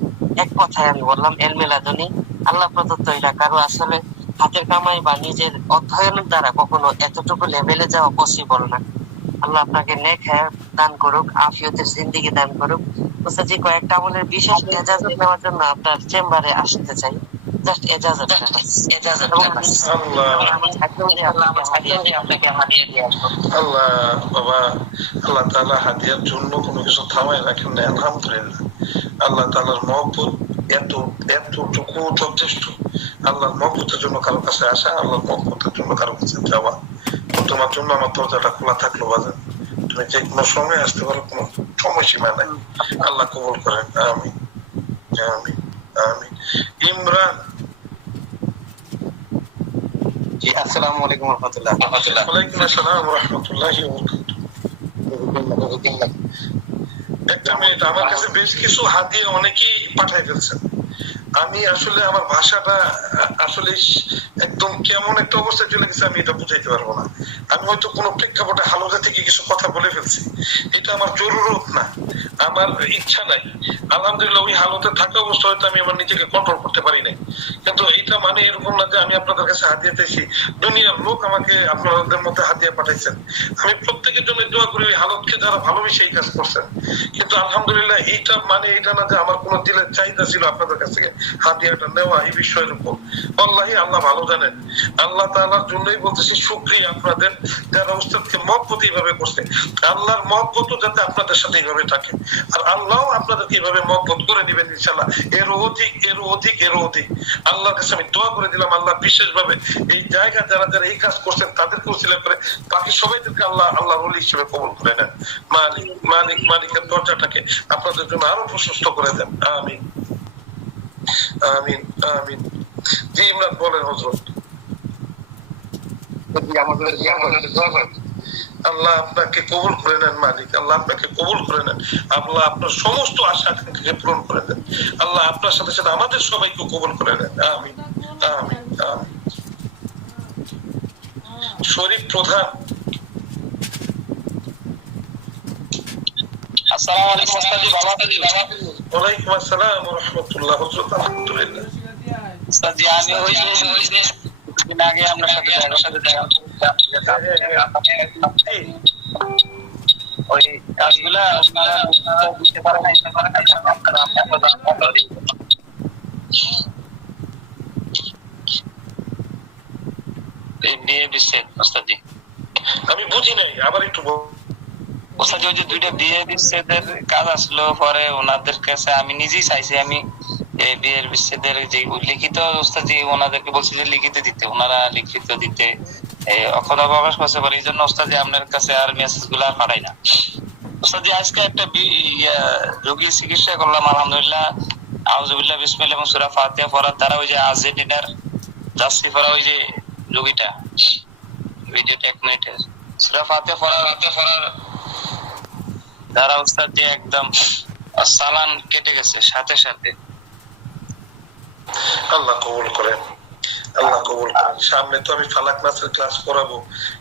এক কথায় আমি বললাম এলমে লাদুনি, আল্লাহ প্রদত্ত। এটা কারো আসলে হাতের কামাই বা নিজের অধ্যয়নের দ্বারা কখনো এতটুকু লেভেলে যাওয়া পসিবল না। আল্লাহ আপনাকে নেক হায়াত দান করুক, আফিয়তের জিন্দেগি দান করুক। উস্তাদজি, কয়েকটা আমলের বিশেষ এজাজত নেওয়ার জন্য আপনার চেম্বারে আসতে চাই। জাস্ট এজাজত আল্লাহ বাবা, আল্লাহ তাআলা হাদিয়ার জন্য কোনো কিছু থামায় রাখেন না। আলহামদুলিল্লাহ, আল্লাহ তাআলার মহব্বত এতটুকু যথেষ্ট। আল্লাহর মহব্বতের জন্য কারো কাছে আসা, আল্লাহর মহব্বতের জন্য কারো কাছে যাওয়া। তোমার জন্য আমার দরজাটা খোলা থাকলো বাজার, তুমি যে কোনো সময় আসতে পারো, কোনো সময়সীমা নাই। আল্লাহ কবুল করেন, আমিন আমিন আমিন। ইমরান, জি আসসালামু আলাইকুম ওয়া রাহমাতুল্লাহ। ওয়ালাইকুম আসসালাম ওয়া রাহমাতুল্লাহি ওয়া বারাকাতুহু। একটা মিনিট, আমার কাছে বেশ কিছু হাদিয়া অনেকেই পাঠাই ফেলছেন। আমি আসলে আমার ভাষাটা আসলে একদম কেমন একটা অবস্থায় চলে গেছে, আমি এটা বুঝাইতে পারবো না। আমি হয়তো কোনো প্রেক্ষাপটে হালকা থেকে কিছু কথা বলে ফেলছি, এটা আমার জরুরত না, আমার ইচ্ছা নাই। আলহামদুলিল্লাহ ওই হালতে থাকা অবস্থা হয়তো আমি আমার নিজেকে কন্ট্রোল করতে পারি নাই, কিন্তু এটা মানে এরকম না যে আমি আপনাদের কাছে হাদিয়া চাইছি। দুনিয়ার লোক আমাকে আপনাদের মধ্যে হাদিয়া পাঠাইছেন, আমি প্রত্যেকের জন্য দোয়া করি ওই হালতকে যারা ভালোবেসে এই কাজ করছেন। কিন্তু আলহামদুলিল্লাহ এইটা মানে এটা না যে আমার কোনো দিলের চাহিদা ছিল আপনাদের কাছ থেকে হাদিয়াটা নেওয়া এই বিষয়ের উপর। আল্লাহি আল্লাহ ভালো জানেন। আল্লাহ তাআলার জন্যই বলতেছি শুকরিয়া আপনাদের যারা উস্তাদকে মহব্বত এইভাবে করছে। আল্লাহর মহব্বতও যাতে আপনাদের সাথে এইভাবে থাকে, আর আল্লাহও আপনাদেরকে এইভাবে মহব্বত করে দিবেন ইনশাআল্লাহ। এর অধিক এর অধিক এর অধিক আল্লাহর কাছে আমি দোয়া করে দিলাম, আল্লাহ বিশেষভাবে এই জায়গা যারা যারা এই কাজ করছেন তাদেরকে উসিলা করে বাকি সবাইদেরকে আল্লাহ আল্লাহর ওলি হিসেবে কবুল করে নেন। মালিক মালিক মালিকের দরজাটাকে আপনাদের জন্য আরো প্রশস্ত করে দেন। আমিন আমিন আমিন। জি ইমরান বলেন হযরত। আল্লাহ আপনাকে কবুল করে নেন মালিক, আল্লাহ আপনাকে কবুল করে নেন। আল্লাহ আপনার সমস্ত আশা আকাঙ্ক্ষাকে পূরণ করে দেন। আল্লাহ আপনার সাথে সাথে আমাদের সবাইকে কবুল করে নেন। আমিন আমিন আমিন। শরীফ প্রধান, আসসালামু আলাইকুম ওস্তাদ জি, ভালো আছেন? ওয়ালাইকুম আসসালাম ওয়া রাহমাতুল্লাহ। হযরত আলহামদুলিল্লাহ। ওস্তাদ জি আমি ওই যে কিছুদিন আগে আপনার সাথে দেখা ওই কাজগুলা আপনারা বুঝতে পারেন না, ইচ্ছা করেন বিয়ে বিচ্ছেদ। ওস্তাদ জি আমি বুঝি নাই, আবার একটু ওস্তাদ জি ওই যে দুইটা বিয়ে বিচ্ছেদের কাজ আসলো পরে ওনাদের কাছে আমি নিজেই চাইছি আমি এই বিয়ের বিচ্ছেদের যে লিখিত ওস্তাদ জি ওনাদেরকে বলছি যে লিখিত দিতে, ওনারা লিখিত দিতে অক্ষতা প্রকাশ করছে পারে, এই জন্য ওস্তাদ জি আপনার কাছে আর মেসেজ গুলা পাঠাই না। ওস্তাদ জি আজকে একটা রোগীর চিকিৎসা করলাম আলহামদুলিল্লাহ, আউযুবিল্লাহ বিসমিল্লাহ এবং সূরা ফাতিহা পড়ার দ্বারা ওই যে আর্জেন্টিনার জার্সি পরা ওই যে রোগীটা ভিডিওটা 1 মিনিটের সূরা ফাতিহা পড়ার দ্বারা ওস্তাদ জি একদম সালান কেটে গেছে সাথে সাথে। আল্লাহ কবুল করেন, আল্লাহ কবুল করেন। সামনে তো আমি ফালাক নাসের ক্লাস করাবো,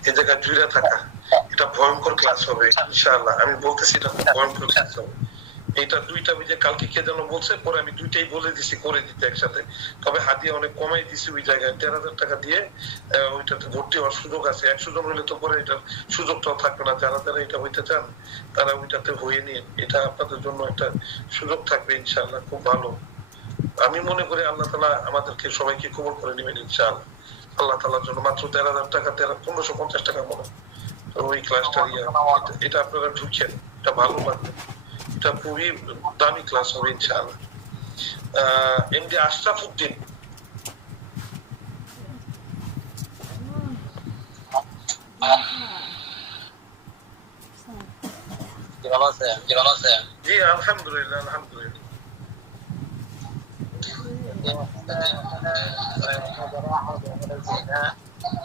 এই জায়গায় জুড়ে থাকা এটা ভয়ঙ্কর ক্লাস হবে ইনশাআল্লাহ। আমি বলতেছি এটা খুব ভয়ঙ্কর ক্লাস হবে। এটা দুইটা যে কালকে কে যেন বলছে, পরে আমি দুইটাই বলে দিছি করে দিতে একসাথে। তবে হাদিয়া অনেক কমাই দিছি ওই জায়গায়, 13,000 টাকা দিয়ে ওইটাতে ভর্তি হওয়ার সুযোগ আছে। 100 জন হইলে তো পরে এটার সুযোগটাও থাকবে না। যারা যারা এটা হইতে চান তারা ওইটাতে হয়ে নিন, এটা আপনাদের জন্য একটা সুযোগ থাকবে ইনশাআল্লাহ। খুব ভালো। আমি মনে করি আল্লাহ তাআলা আমাদেরকে সবাইকে কবুল করে নেবেন ইনশাআল্লাহ। আল্লাহ তাআলার জন্য মাত্র 13,000 টাকা, 1550 টাকা মনে তো ওই ক্লাসটা এটা আপনারা ঢুকেন, এটা ভালো লাগবে, এটা খুবই দামি ক্লাস হবে ইনশাআল্লাহ। এমডি আশরাফ উদ্দিন, জি আলহামদুলিল্লাহ আলহামদুলিল্লাহ।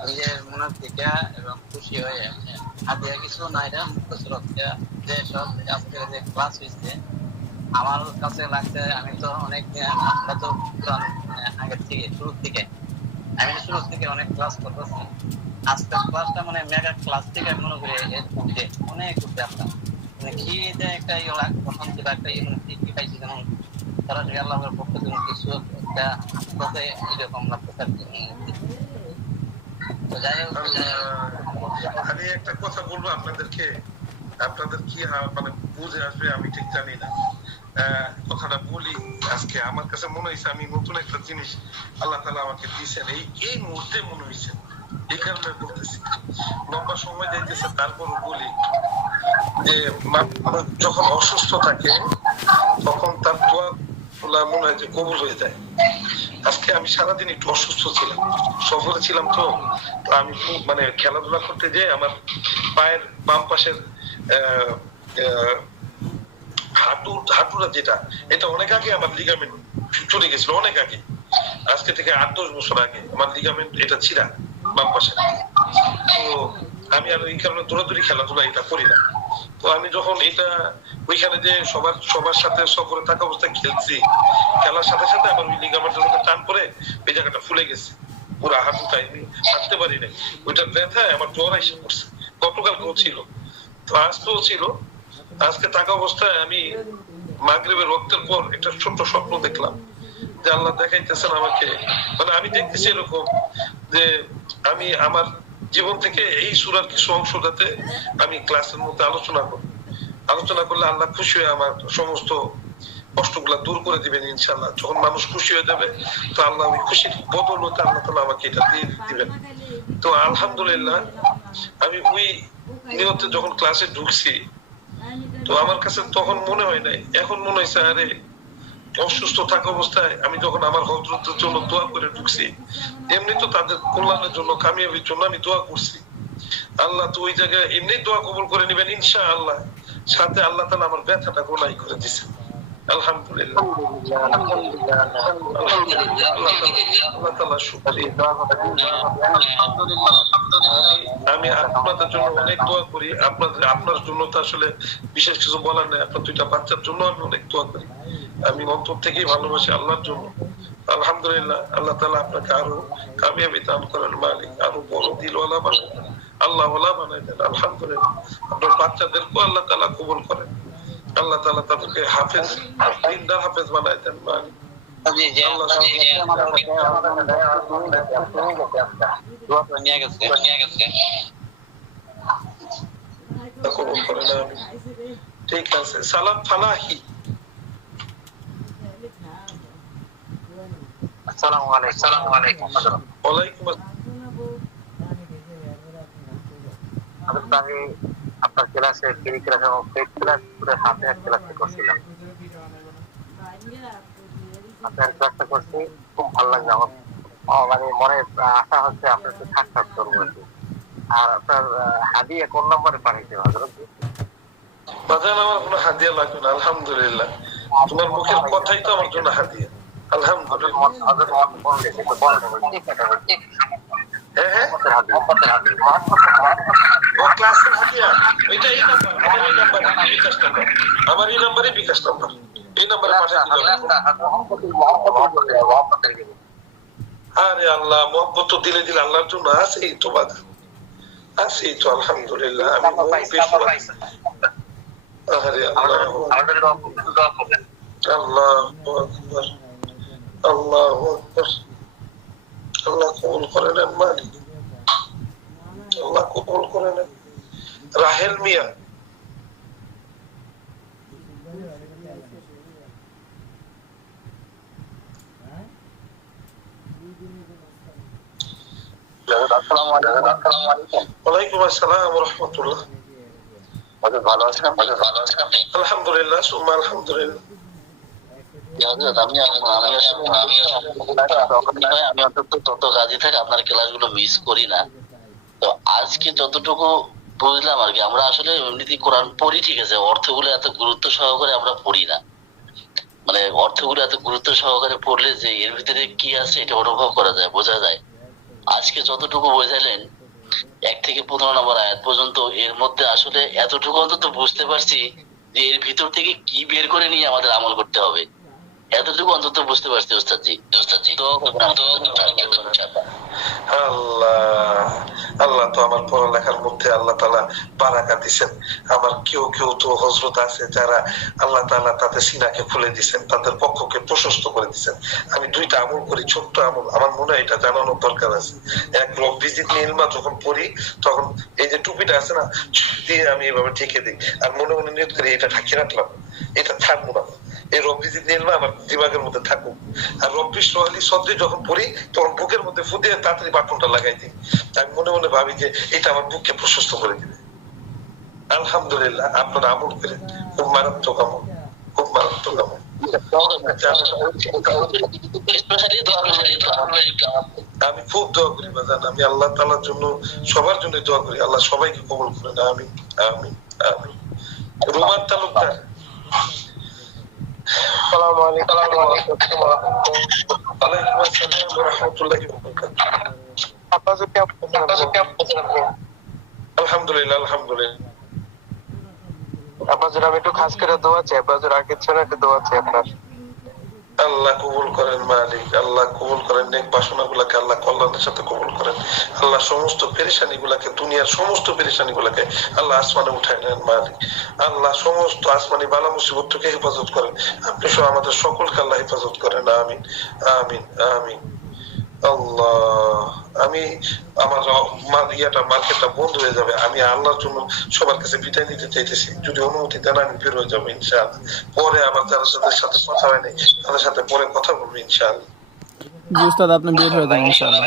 নিজের মনের থেকে এবং খুশি হয়ে হাদিয়া কিছু না, এটা মুক্ত সুরক্ষা যে সব আজকের যে ক্লাস হয়েছে আমার কাছে লাগছে। আমি তো অনেক আমরা তো আগের থেকে শুরু থেকে অনেক ক্লাস করতেছি। আজকের ক্লাসটা মানে মেগা ক্লাস থেকে আমি মনে করি অনেক উঠে আমরা মানে কি যে একটা প্রথম ছিল একটা কি পাইছি যেমন সরাসরি আল্লাহর পক্ষ থেকে কিছু একটা এরকম লাগতে। আমি একটা কথা বলবো আপনাদেরকে, আপনাদের কি মানে বুঝে আসবে আমি ঠিক জানি না। কথাটা বলি, আজকে আমার কাছে মনে হয়েছে আমি নতুন একটা জিনিস আল্লাহ তাআলা আমাকে দিয়েছেন এই মুহূর্তে মনে হয়েছে, এই কারণে বলতেছি। লম্বা সময় যাইতেছে তারপরও বলি যে মানুষ যখন অসুস্থ থাকে তখন তার দোয়া মনে হয় যে কবুল হয়ে যায়। আজকে আমি সারাদিন একটু অসুস্থ ছিলাম, সফরে ছিলাম, তো আমি খুব মানে খেলাধুলা করতে যেয়ে আমার পায়ের বাম পাশের হাঁটুটা যেটা, এটা অনেক আগে আমার লিগামেন্ট চলে গেছিল, অনেক আগে, আজকে থেকে 8-10 বছর আগে আমার লিগামেন্ট এটা ছিঁড়া বাম পাশে। তো আমি আর এই কারণে দৌড়াদৌড়ি খেলাধুলা এটা করি না। তো আমি যখন এটা ওইখানে যে সবার সাথে সফরে থাকা অবস্থায় খেলছি, খেলার সাথে সাথে আমার ওই লিগামেন্টের মধ্যে টান পরে ওই জায়গাটা ফুলে গেছে, পুরো হাঁটুটাই হাঁটতে পারি নাই। ওইটার ব্যথায় আমার জ্বর এসে পড়ছে, গতকালকেও ছিল, তো আজকেও ছিল। আজকে থাকা অবস্থায় আমি মাগরিবের ওয়াক্তের পর একটা ছোট্ট স্বপ্ন দেখলাম যে আল্লাহ দেখাইতেছেন আমাকে, মানে আমি দেখতেছি এরকম যে আমি আমার জীবন থেকে এই সূরার কিছু অংশ যাতে আমি ক্লাসের মধ্যে আলোচনা করলে আল্লাহ খুশি হয়ে আমার সমস্ত কষ্টগুলা দূর করে দিবেন ইনশাআল্লাহ। যখন মানুষ খুশি হয়ে যাবে তো আল্লাহ ওই খুশির বদৌলতে আল্লাহ তাআলা আমাকে এটা দিয়ে দিবেন। তো আলহামদুলিল্লাহ আমি ওই নিয়তে যখন ক্লাসে ঢুকছি তো আমার কাছে তখন মনে হয় নাই, এখন মনে হয়েছে আরে অসুস্থ থাকা অবস্থায় আমি যখন আমার হযরতের জন্য দোয়া করে ঢুকছি, এমনি তো তাদের কল্যাণের জন্য কামিয়াবির জন্য আমি দোয়া করছি, আল্লাহ তো ওই জায়গায় এমনি দোয়া কবুল করে নেবেন ইনশাআল্লাহ। সাথে আল্লাহ তাআলা আমার ব্যথাটা গোনাই করে দিয়েছেন, আলহামদুলিল্লাহ। আল্লাহ তাআলা শুকরিয়া। আমি আপনাদের জন্য অনেক দোয়া করি, আপনার জন্য তো আসলে বিশেষ কিছু বলার নাই, আপনার 2টা বাচ্চার জন্য আমি অনেক দোয়া করি, আমি অন্তর থেকেই ভালোবাসি আল্লাহর জন্য। আলহামদুলিল্লাহ, আল্লাহ তাআলা আপনাকে আরো কামিয়াবি দান করেন মালিক, আরো বড় দিলওয়ালা বানান, আল্লাহ ওয়ালা বানাই দেন। আলহামদুলিল্লাহ, আপনার বাচ্চাদেরকেও আল্লাহ তাআলা কবুল করেন, আল্লাহ তাআলা তাদেরকে হাফেজ, দিনদার হাফেজ বানাই দেন মালিক। ঠিক আছে, সালাম ফালাহি। আসসালামু আলাইকুম। ওয়ালাইকুম আসসালাম। আমি আপনার ক্লাসে ফ্রি ক্লাস এবং পেইড ক্লাস পুরো সাথে এক ক্লাসে করছিলাম, আপনার ক্লাসটা করছি, খুব ভালো লাগছে আমার। মানে মনে আশা হচ্ছে আপনার একটু সাক্ষাৎ করবো। আর আপনার হাদিয়া কোন নম্বরে পাঠিয়েছে হযরত? বাজান আমার কোনো হাদিয়া লাগবে না, আলহামদুলিল্লাহ, তোমার মুখের কথাই তো আমার জন্য হাদিয়া, আলহামদুলিল্লাহ। হ্যাঁ ও ক্লাসের হাদিয়া, এটা এই নাম্বার, আমার এই নাম্বারে বিকাশ নাম্বার, এই নাম্বারে পাঠিয়ে দিতে হবে। আরে আল্লাহ, মহব্বত তো দিলে আল্লাহর জন্য আছেই তো বাধা, আছেই তো, আলহামদুলিল্লাহ। আমি আরে আল্লাহ, আল্লাহু আকবার, আল্লাহু আকবার। আল্লাহ কবুল করে নেন মালিক, আল্লাহ কবুল করে নেন। রাহেল মিয়া, ওয়ালাইকুম আসসালাম ওয়া রাহমাতুল্লাহ। ভালো আছেন? আলহামদুলিল্লাহ, সুম্মা আলহামদুলিল্লাহ। আমি অন্তত তত কাজে থাকে আপনার ক্লাসগুলো মিস করি না। তো আজকে যতটুকু বুঝলাম আর কি, আমরা আসলে এমনিতেই কোরআন পড়ি, ঠিক আছে, অর্থগুলো এত গুরুত্ব সহকারে আমরা পড়ি না, মানে অর্থগুলো এত গুরুত্ব সহকারে পড়লে যে এর ভিতরে কি আছে এটা অনুভব করা যায়, বোঝা যায়। আজকে যতটুকু বোঝালেন 1 থেকে 15 নম্বর আয়াত পর্যন্ত, এর মধ্যে আসলে এতটুকু অন্তত বুঝতে পারছি যে এর ভিতর থেকে কি বের করে নিয়ে আমাদের আমল করতে হবে, এতটুকু অন্তত বুঝতে পারছি ওস্তাদজি। তো আল্লাহ তো আমার পড়ালেখার মধ্যে আল্লাহ তাআলা বারাকা দিবেন। আমার কেউ তো হযরত আছে যারা আল্লাহ তাআলা তাদের সিনাকে খুলে দিবেন, তাদের পক্ষকে প্রশস্ত করে দিবেন। আমি 2টা আমল করি, ছোট্ট আমল, আমার মনে হয় এটা জানানোর দরকার আছে। এক, রব্বি জিদনি ইলমা যখন পড়ি তখন এই যে টুপিটা আছে না, দিয়ে আমি এভাবে ঢেকে দিই, আর মনে মনে নিয়ত করি এটা ঢাকিয়ে রাখলাম, এটা থাকবো না, এই রব্বি জিদনি ইলমা আমার দিমাগের মধ্যে থাকুক। আর রব্বি ইশরাহ লি সদরি যখন পড়ি তখন বুকের মধ্যে ফু দিয়ে তাড়াতাড়ি বাটনটা লাগাই দিই, আমি মনে মনে ভাবি যে এটা আমার বুককে প্রশস্ত করে দিবে। আলহামদুলিল্লাহ, আপনারা আমল করেন, খুব মারাত্মক আমল, খুব মারাত্মক আমল। আমি খুব দোয়া করি বাজান, আমি আল্লাহ তাআলার জন্য সবার জন্য দোয়া করি, আল্লাহ সবাইকে কবুল করেন, আমিন আমিন আমিন। রুমান তালুকদার, আসসালামু আলাইকুম ওয়া রাহমাতুল্লাহি ওয়া বারাকাতুহু। আলহামদুলিল্লাহ আলহামদুলিল্লাহ। আপনার জন্য আমি একটু খাস করে দোয়া চাই, আপনার জন্য আগের জন্য একটা দোয়া চাই আপনার। আল্লাহ কবুল করেন মালিক, আল্লাহ কবুল করেন নেক বাসনা গুলাকে, আল্লাহ কল্যাণের সাথে কবুল করেন। আল্লাহ সমস্ত পেরেশানি গুলাকে, দুনিয়ার সমস্ত পেরেশানি গুলাকে আল্লাহ আসমানে উঠায় নেন মালিক। আল্লাহ সমস্ত আসমানি বালা মুসিবত থেকে হেফাজত করেন। আপনি সহ আমাদের সকলকে আল্লাহ হেফাজত করেন। আমিন আমিন আমিন। আল্লাহ, আমি আমার মার্কেটটা বন্ধ হয়ে যাবে, আমি আল্লাহর জন্য সবার কাছে বিদায় নিতে চাইতেছি। যদি অনুমতি দেন আমি বের হয়ে যাবো ইনশাআল্লাহ। পরে আবার যারা যাদের সাথে কথা হয় নাই তাদের সাথে পরে কথা বলবো ইনশাআল্লাহ। জি উস্তাদ, আপনি বের হয়ে যান ইনশাআল্লাহ।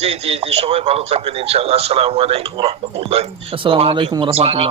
জি জি জি, সবাই ভালো থাকবেন ইনশাআল্লাহ। আসসালামু আলাইকুম ওয়া রাহমাতুল্লাহ। আসসালামু আলাইকুম ওয়া রাহমাতুল্লাহ।